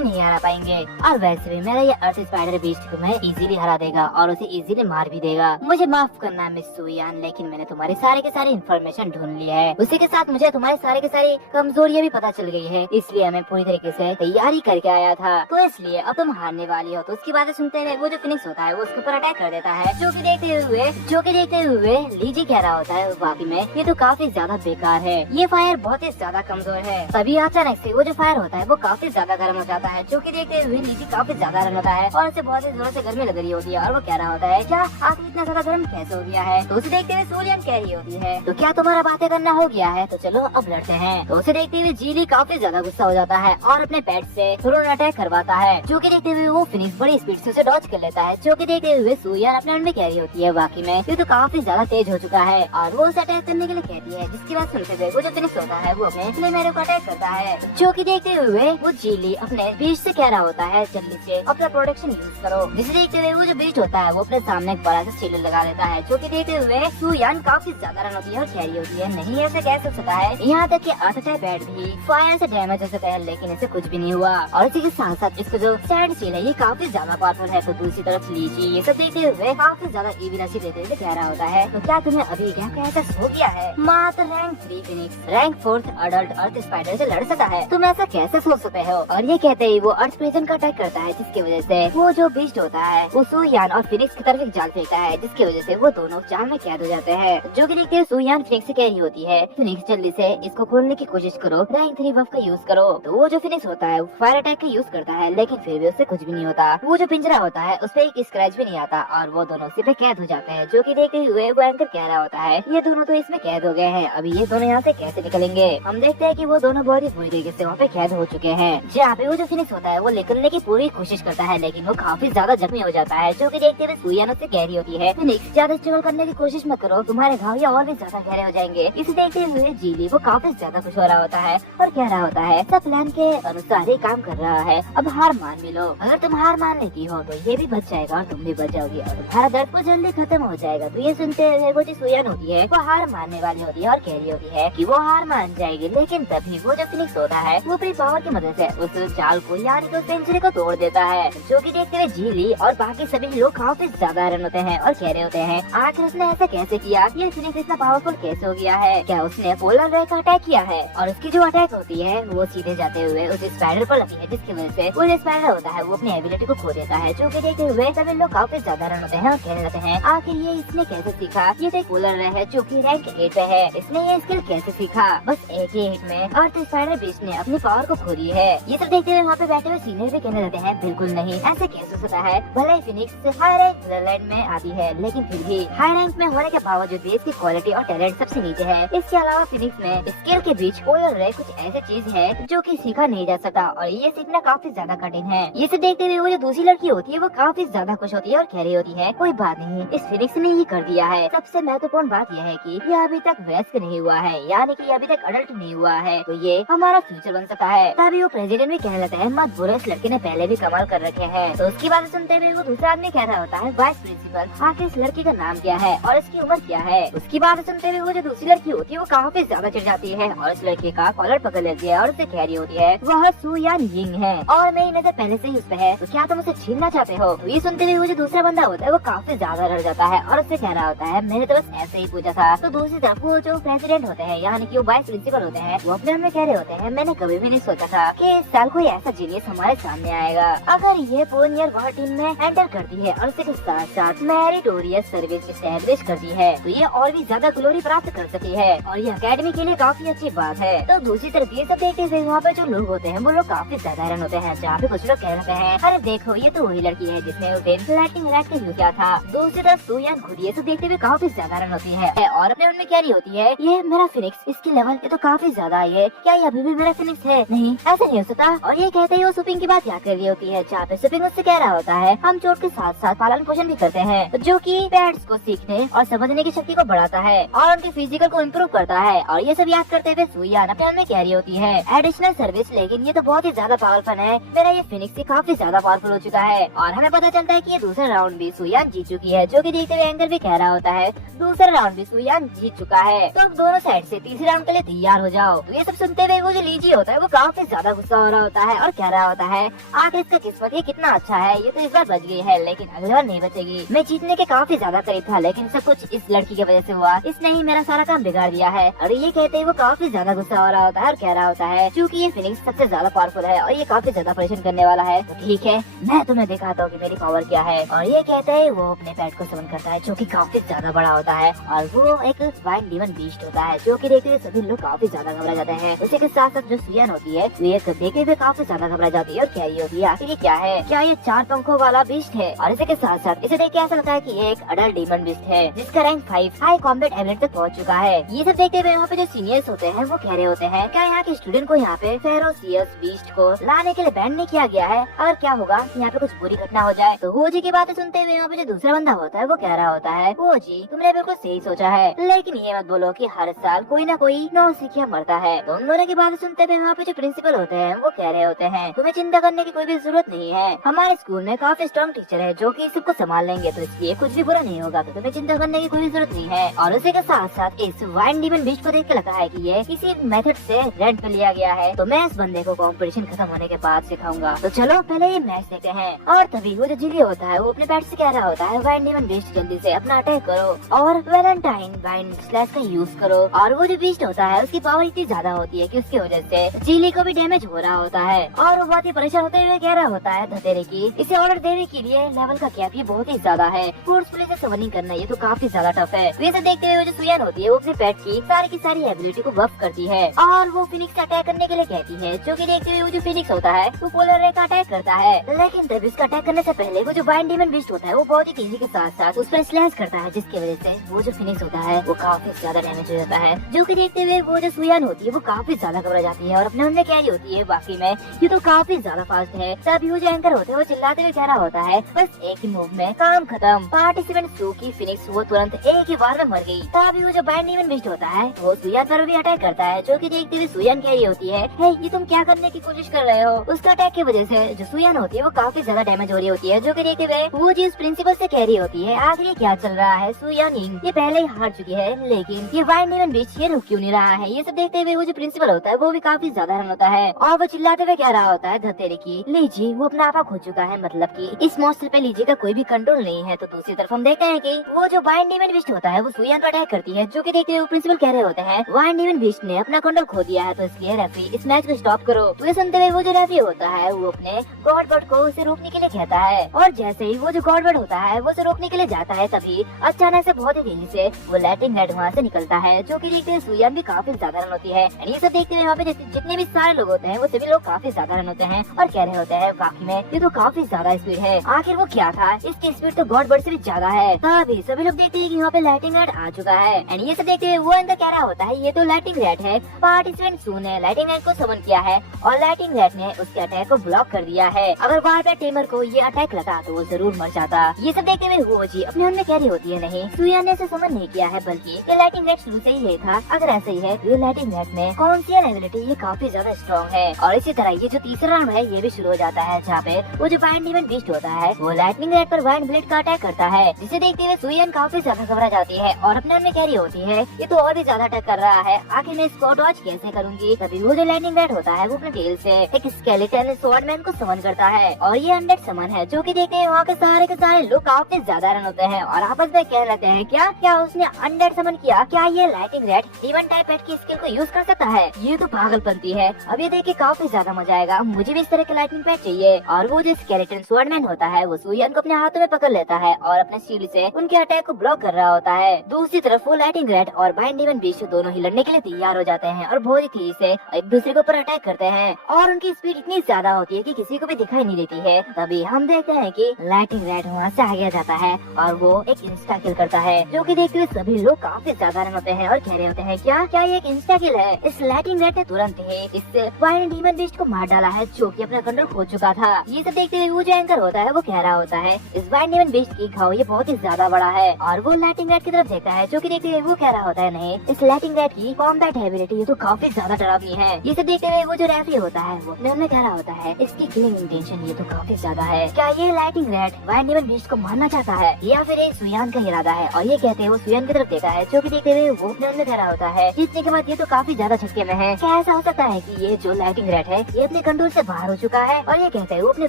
नहीं हरा पाएंगे, और वैसे भी मेरा ये अर्थ स्पाइडर बीस्ट तुम्हें इजीली हरा देगा और उसे इजीली मार भी देगा। मुझे माफ करना मिस सुयान, लेकिन मैंने तुम्हारी सारे के सारी इन्फॉर्मेशन ढूंढ ली है, उसी के साथ मुझे तुम्हारी सारी की सारी कमजोरियाँ भी पता चल गई है, इसलिए मैं पूरी तरीके से तैयारी करके आया था, तो इसलिए अब तुम हारने वाली हो। तो उसकी बातें सुनते हुए वो जो फिनिक्स होता है वो उसके ऊपर अटैक कर देता है, जो कि देखते हुए लीजी कह रहा होता है वाकई में ये तो काफी ज्यादा बेकार है, ये फायर बहुत ही ज्यादा कमजोर है। तभी अचानक से वो जो फायर होता है वो काफी ज्यादा गर्म हो जाता है, जो कि देखते हुए लीजी काफी ज्यादा गर्म होता है और उसे बहुत ही जोर से गर्मी लग रही होती है, और वो कह रहा होता है क्या आखिर इतना ज्यादा गर्म कैसे हो गया है। तो उसे देखते हुए सूर्यन कह रही होती है तो क्या तुम्हारा बातें करना हो गया है, तो चलो अब लड़ते हैं। तो उसे देखते हुए जीली काफी ज्यादा गुस्सा हो जाता है और अपने पैट से थ्रोन अटैक करवाता है, जो कि देखते हुए वो फिनिक्स बड़ी स्पीड से उसे डॉज कर लेता है, जो कि देखते हुए सूर्यन अपने मन में कह रही होती है वाकई में ये तो काफी ज्यादा तेज हो चुका है, और वो उसे अटैक करने के लिए कहती है, जिसकी बात सुनते हुए वो जो फिनिक्स होता है वो अपने फ्लेम एरो को अटैक करता है, जो कि देखते हुए वो जीली अपने बीच से कह रहा होता है जल्दी से अपना प्रोडक्शन यूज करो। जिसे देखते हुए वो जो बीच होता है वो अपने सामने एक बड़ा सा चिल्ला लगा लेता है। जो कि देखते हुए सुयान काफी ज्यादा रन होती है और कैरी होती है। नहीं ऐसे कह सकता है, यहाँ तक कि अर्थ टाइप बैट भी फायर से डैमेज हो सकता है, लेकिन इसे कुछ भी नहीं हुआ। और इसी के साथ साथ इसको जो सैंड चिल है ये काफी ज्यादा पावरफुल है। तो दूसरी तरफ लीची ये सब देखते हुए काफी ज्यादा इविल देते हुए कह रहा होता है, तो क्या तुम्हें अभी क्या ऐसा हो गया है? मात्र rank 3 Phoenix rank 4th adult earth spider से लड़ सकता है, तुम ऐसा कैसे सोच सकते हो? और ये कहते ही वो अर्थ प्रिजन का अटैक करता है, जिसकी वजह से वो जो बीस्ट होता है वो सुयान और फिनिक्स की तरफ एक जाल फेंकता है, जिसकी वजह से वो दोनों जाल में कैद हो जाते हैं। जो कि देखते सुयान फिनिक्स से कह रही होती है, फिनिक्स जल्दी से इसको खोलने की कोशिश करो, रैंक 3 बफ का यूज करो। तो वो जो फिनिक्स होता है वो फायर अटैक का यूज करता है, लेकिन फिर भी उससे कुछ भी नहीं होता। वो जो पिंजरा होता है उस पर एक स्क्रैच भी नहीं आता और वो दोनों उसी पे कैद हो जाते हैं। जो कि देखते हुए वो एंकर कह रहा होता है, ये दोनों तो इसमें कैद हो गए हैं, अभी ये दोनों यहाँ से कैसे निकलेंगे? हम देखते हैं कि वो दोनों बहुत ही बुरी तरीके से वहाँ पे कैद हो चुके हैं। जहाँ पे वो जो फिनिक्स होता है वो निकलने की पूरी कोशिश करता है, लेकिन वो काफी ज्यादा जख्मी हो जाता है। जो कि देखते हुए सुयान उससे कह रही होती है, फिनिक्स ज्यादा स्ट्रगल करने की कोशिश मत करो, तुम्हारे घाव या और भी ज्यादा गहरे हो जाएंगे। इसे देखते हुए जीली वो काफी ज्यादा खुश हो रहा होता है और कह रहा होता है, सब प्लान के अनुसार ही काम कर रहा है, अब हार मान भी लो। अगर तुम हार मान लेती हो तो ये भी बच जाएगा और तुम भी बच जाओगी और तुम्हारा दर्द को जल्दी खत्म हो जाएगा। तो ये सुनते हुए वो जो सुयान होती है वो हार मानने वाली होती है और कह रही होती है कि वो हार मान जाएगी, लेकिन तभी वो जो फिनिक्स होता है वो अपनी पावर की मदद से उस जाल को यानी कि उस पिंजरे को तोड़ देता है। जो कि देखते हुए जीली और बाकी सभी लोग काफी ज्यादा हैरान होते हैं और कह रहे होते हैं, आखिर उसने ऐसा कैसे किया? ये फिनिक्स इतना पावरफुल कैसे हो गया है? क्या उसने पोलर रे का अटैक किया है? और उसकी जो अटैक होती है वो सीधे जाते हुए उस स्पाइडर पर लगती है, जिसकी वजह से वो जो स्पाइडर होता है वो अपनी एबिलिटी को खो देता है। जो कि देखते हुए सभी लोग काफी ज्यादा हैरान होते हैं और कहने लगते हैं, आखिर ये इसने कैसे सीखा? ये तो एक पोलर रे है जो कि रैंक 8 पे है, इसने ये स्किल कैसे सीखा? बस एक ही हिट में अर्थ स्पाइडर बीस्ट ने अपनी पावर को खो दी है। ये सब देखते हुए वहाँ पे बैठे हुए सीनियर भी कहने लगते हैं, बिल्कुल नहीं, ऐसे कैसे हो सकता है? भले ही फिनिक्स हाई रैंक लैंड में आती है, लेकिन फिर भी हाई रैंक में होने के बावजूद भी इसकी क्वालिटी और टैलेंट सबसे नीचे है। इसके अलावा फिनिक्स में स्किल के बीच पोलर रे कुछ ऐसी चीज है जो कि सीखा नहीं जा सकता और ये सीखना काफी ज्यादा कठिन है। ये सब देखते हुए वो जो दूसरी लड़की होती है वो काफी ज्यादा खुश होती है और कह रही होती है, कोई बात नहीं, इस फिनिक्स ने ये कर दिया है। सबसे महत्वपूर्ण बात यह है कि ये अभी तक वयस्क नहीं हुआ है, यानी कि अभी तक अडल्ट नहीं हुआ है, तो ये हमारा फ्यूचर बन सकता है। तभी वो प्रेसिडेंट भी कहने लगता है, मत बोलो, इस लड़के ने पहले भी कमाल कर रखे हैं। तो उसकी बात सुनते हुए वो दूसरा आदमी कह रहा होता है, वाइस प्रिंसिपल, आखिर इस लड़की का नाम क्या है और इसकी उम्र क्या है? उसकी बात सुनते हुए वो जो दूसरी लड़की होती है वो काफी ज्यादा चिढ़ जाती है और इस लड़के का कॉलर पकड़ लेती है और उसे कह रही होती है, वह सुयान यिंग है और मेरी नजर पहले से ही उस पे है, तो क्या तुम उसे छीनना चाहते हो? तो ये सुनते हुए वो जो दूसरा बंदा होता है वो काफी ज्यादा डर जाता है और उससे कह रहा होता है, मैंने तो बस ऐसे ही पूछा था। तो दूसरी तरफ वो जो प्रेसिडेंट होते हैं यानी कि वो वाइस प्रिंसिपल होते हैं वो अपने में कह रहे होते हैं, मैंने कभी भी नहीं सोचा था कि इस साल कोई ऐसा जीनियस हमारे सामने आएगा। अगर ये पोनियर वह टीम में एंटर करती है और उसके साथ साथ मेरिटोरियस सर्विस एस्टेब्लिश करती है तो ये और भी ज्यादा ग्लोरी प्राप्त कर सकती है और ये अकेडमी के लिए काफी अच्छी बात है। तो दूसरी तरफ ये सब देखते हुए वहाँ पे जो लोग होते हैं वो लोग काफी ज्यादा हैरान होते हैं, जहाँ पे कुछ लोग कह रहे हैं, अरे देखो ये तो वही लड़की है जिसने उस दिन लाइटिंग रैट का यूज किया था। दूसरी तरफ सुयान खुद ये सब देखते हुए काफी ज्यादा हैरान होती है और अपने उनमें कह रही होती है, ये मेरा फिनिक्स, इसकी लेवल ये तो काफी ज्यादा आई है, क्या ये अभी भी मेरा फिनिक्स है? नहीं, ऐसा नहीं हो सकता। और ये कहते ही वो सुपिंग की बात याद कर रही होती है, जहाँ पे सुपिंग उससे कह रहा होता है, हम चोट के साथ साथ पालन पोषण भी करते हैं जो कि पेट्स को सीखने और समझने की शक्ति को बढ़ाता है और उनके फिजिकल को इम्प्रूव करता है। और ये सब याद करते हुए सुयान अपने मन में कह रही होती है, एडिशनल सर्विस, लेकिन ये तो बहुत ही ज्यादा पावरफुल है, मेरा ये फिनिक्स काफी ज्यादा पावरफुल हो चुका है। और हमें पता चलता है कि ये दूसरा राउंड भी सुयान जीत चुकी है, जो कि देखते हुए एंकर भी कह रहा होता है, दूसरा राउंड भी सुयान जीत चुका है, तो अब दोनों साइड से तीसरे राउंड के लिए तैयार हो जाओ। तो ये सब सुनते हुए वो जो लीजी होता है वो काफी ज्यादा गुस्सा हो रहा होता है और कह रहा होता है, आखिर इसका किस्मत ये कितना अच्छा है, ये तो इस बार बच गई है लेकिन अगली बार नहीं बचेगी। मैं जीतने के काफी ज्यादा करीब था लेकिन सब कुछ इस लड़की की वजह से हुआ, इसने ही मेरा सारा काम बिगाड़ दिया है। और ये कहते ही वो काफी ज्यादा गुस्सा हो रहा होता है और कह रहा होता है, क्योंकि ये फिनिक्स सबसे ज्यादा पावरफुल है और ये काफी ज्यादा परेशान करने वाला है, तो ठीक है मैं तुम्हें दिखाता हूँ कि मेरी पावर क्या है। और ये कहते ही वो अपने पेट को समन करता है जो कि काफी ज्यादा बड़ा होता है और वो एक वाइन डीमन बीस्ट होता है, जो कि देखते हुए सभी लोग काफी ज्यादा घबरा जाते हैं। उसी के साथ साथ जो सुयान होती है वो ये देखते हुए काफी ज्यादा घबरा जाती है और कह रही होती है, आखिर ये क्या है, क्या ये 4 पंखों वाला बीस्ट है? और इसी के साथ साथ इसे देख के ऐसा लगता है कि ये एक अडल्ट डीमन बीस्ट है जिसका रैंक 5 हाई कॉम्बैट एबिलिटी तक पहुंच चुका है। ये सब देखते हुए यहाँ पे जो सीनियर्स होते हैं वो कह रहे होते हैं, क्या यहाँ के स्टूडेंट को यहाँ पे फेरोसियस बीस्ट को लाने के लिए बैन नहीं किया गया है? अगर क्या होगा यहाँ पे कुछ बुरी घटना हो जाए? तो वो जी की बातें सुनते हुए यहाँ पे जो दूसरा बंदा होता है वो कह रहा होता है, वो जी तुमने बिल्कुल सही सोचा है, लेकिन ये मत बोलो कि हर साल कोई ना कोई नौसिखिया मरता है। तो उन दोनों की बातें सुनते सुनते हुए वहाँ पे जो प्रिंसिपल होते हैं वो कह रहे होते हैं तुम्हें चिंता करने की कोई भी जरूरत नहीं है, हमारे स्कूल में काफी स्ट्रॉन्ग टीचर है जो कि सबको संभाल लेंगे, तो इसलिए कुछ भी बुरा नहीं होगा, तो तुम्हें चिंता करने की कोई भी जरूरत नहीं है। और उसी के साथ साथ इस वाइन डीमन बीस्ट को देख के लगता है कि ये किसी मेथड से रेंट पे लिया गया है, तो मैं इस बंदे को कंपटीशन खत्म होने के बाद सिखाऊंगा। तो चलो पहले ये मैच देखते हैं। और तभी वो जो जिली होता है वो अपने पैट से कह रहा होता है वाइन डीमन बीस्ट जल्दी से अपना अटैक करो और वैलेंटाइन वाइन स्लैश का यूज करो। और वो जो बीस्ट होता है उसकी पावर इतनी ज्यादा होती है कि उसकी वजह से जिली को भी डैमेज हो रहा होता है और वो बहुत ही परेशान होते हुए कह रहा होता है धतेरे की इसे ऑर्डर देने के लिए लेवल का कैप ये बहुत ही ज्यादा है, फोर्सफुली से समनिंग करना ये तो काफी ज्यादा टफ है। वैसे देखते हुए वो जो सुयान होती है वो अपने पेट की सारी एबिलिटी को बफ करती है और वो फिनिक्स अटैक करने के लिए कहती है, जो कि देखते हुए वो जो फिनिक्स होता है वो पोलर रे का अटैक करता है। लेकिन तभी उसका अटैक करने से पहले वो जो वाइन डीमन बीस्ट होता है वो बहुत ही तेजी के साथ साथ उस पर स्लैश करता है, जिसकी वजह से वो जो फिनिक्स होता है वो काफी ज्यादा डैमेज हो जाता है। जो कि देखते हुए वो जो सुयान होती है वो काफी ज्यादा घबरा जाती है और अपने मन में कह रही होती है बाकी में ये तो काफी ज्यादा फास्ट है। तभी वो जो एंकर होते हैं वो चिल्लाते हुए कह रहा होता है बस एक ही मूव में काम खत्म। पार्टिसिपेंट सू की फिनिक्स वो तुरंत एक ही बार में मर गई। तभी वो जो वाइन डीमन बीस्ट होता है वो सुयान पर भी अटैक करता है, जो कि देखते हुए सुयान कह रही होती है हे ये तुम क्या करने की कोशिश कर रहे हो। उसके अटैक की वजह से जो सुयान होती है वो काफी ज्यादा डैमेज हो रही होती है, जो कि देखते हुए वो जी उस प्रिंसिपल से कह रही होती है आखिर ये क्या चल रहा है, सुयान ये पहले ही हार चुकी है लेकिन ये वाइन डीमन बीस्ट ये रुक क्यों नहीं रहा है। ये सब देखते हुए वो जो प्रिंसिपल होता है वो भी काफी ज्यादा हैरान होता है और वो चिल्लाते हुए कह रहा होता है धतेरे की लीजी वो अपना आपा खो चुका है, मतलब कि इस मॉन्स्टर पे लीजी का कोई भी कंट्रोल नहीं है। तो दूसरी तरफ हम देखते हैं कि वो जो वाइन डीमन बीस्ट होता है वो सुयान पर अटैक करती है, जो कि देखते हुए वो प्रिंसिपल कह रहे होते हैं वाइन डीमन बीस्ट ने अपना कंट्रोल खो दिया है, तो इसलिए रेफरी इस मैच को स्टॉप करो। तो ये सुनते हुए वो जो रेफरी होता है वो अपने गॉड बर्ड को उसे रोकने के लिए कहता है और जैसे ही वो जो गॉड बर्ड होता है वो उसे रोकने के लिए जाता है तभी अचानक से बहुत ही तेजी से वो लैटिंग रेड वहाँ से निकलता है, जो कि देखते हुए सुयान भी काफी ज्यादा रन होती है। ये सब देखते हुए वहाँ पे जितने भी सारे लोग होते हैं वो सभी लोग काफी ज्यादा रन होते हैं और कह रहे होते हैं बाकी में ये तो काफी ज्यादा स्पीड है, आखिर वो क्या था, इसकी स्पीड तो गॉड बर्ड से भी ज्यादा है। तभी सभी लोग देखते हैं कि यहाँ पे लाइटिंग रेड आ चुका है एंड ये सब देखते हुए वो अंदर कह रहा होता है ये तो लाइटिंग रेड है। पार्टिसिपेंट सू ने लाइटिंग रेड को समन किया है और लाइटिंग रेड ने उसके अटैक को ब्लॉक कर दिया है, अगर वहाँ पे टेमर को ये अटैक लगा तो वो जरूर मर जाता। ये सब देखते हुए वो जी अपने मन में कह रही होती है नहीं सुयान ने इसे समन नहीं किया है बल्कि ये लाइटिंग रेड शुरू से ही ये था, अगर ऐसे ही है तो ये लाइटिंग रेड में कौन सी एबिलिटी ये काफी ज्यादा स्ट्रॉन्ग है। और इसी तरह ये जो तीसरा राउंड है ये भी शुरू हो जाता है जहाँ पे वो जो वाइन डीमन बीस्ट होता है वो लाइटनिंग रेड पर वाइन ब्लेड का अटैक करता है, जिसे देखते हुए सुयान काफी ज्यादा घबरा जाती है और अपने मन में कह रही होती है ये तो और भी ज्यादा अटैक कर रहा है, आखिर मैं इसको डॉज कैसे करूंगी। तभी वो जो लाइटनिंग रेड होता है वो अपने टेल से एक स्केलेटन स्वॉर्डमैन को समन करता है और ये अनडेड समन है, जो कि देखते हैं वहाँ के सारे लोग काफी ज्यादा रन होते हैं और आपस में कह लेते हैं क्या उसने अनडेड समन किया, क्या ये लाइटिंग रेड डीमन टाइप पेट की स्किल को यूज कर सकता है। ये तो पागलपंती है, अब ये देख के काफी ज्यादा मजा आएगा, मुझे भी इस तरह के लाइटिंग पेट चाहिए। और वो जो स्केलेटन स्वॉर्डमैन होता है वो सुयान को अपने हाथों में पकड़ लेता है और अपने शील्ड से उनके अटैक को ब्लॉक कर रहा होता है। दूसरी तरफ वो लाइटिंग रेड और वाइन डीमन बीस्ट दोनों ही लड़ने के लिए तैयार हो जाते हैं और बहुत ही तेजी से एक दूसरे के ऊपर अटैक करते हैं और उनकी स्पीड इतनी ज्यादा होती है कि किसी को भी दिखाई नहीं देती है। तभी हम देखते हैं कि लाइटिंग रेड वहाँ से आगे जाता है और वो एक इंस्टा किल करता है, जो कि देखते हुए सभी लोग काफी ज्यादा रन होते हैं और कह रहे होते हैं क्या ये एक इंस्टा किल है। इस लाइटिंग रेड ने तुरंत ही इस वाइन डीमन बीस्ट को मार डाला है, जो कि अपना कंट्रोल खो चुका था। ये सब देखते हुए वो जो एंकर होता है वो कह रहा होता है इस वाइन डीमन बीस्ट की घाव ये बहुत ही ज्यादा बड़ा है और वो लाइटिंग रेड की तरफ देखता है, जो कि देखते हुए वो कह रहा होता है नहीं इस लाइटिंग रेड की कॉम्बैट एबिलिटी ये तो काफी ज्यादा डरावनी है। ये सब देखते हुए वो जो रेफरी होता है वो अपने कह रहा होता है इसकी किलिंग इंटेंशन ये तो काफी ज्यादा है, क्या ये lighting red wine demon beast को मारना चाहता है या फिर ये सुयान का इरादा है। और ये कहते हैं वो सुयान की तरफ देखा है, जो कि देखते हुए वो अपने कह रहा होता है जीतने के बाद ये तो काफी ज्यादा झटके में है, क्या ऐसा हो सकता है कि ये जो लाइटिंग रेड है ये अपने कंट्रोल से बाहर हो चुका है। और ये कहते हैं वो अपने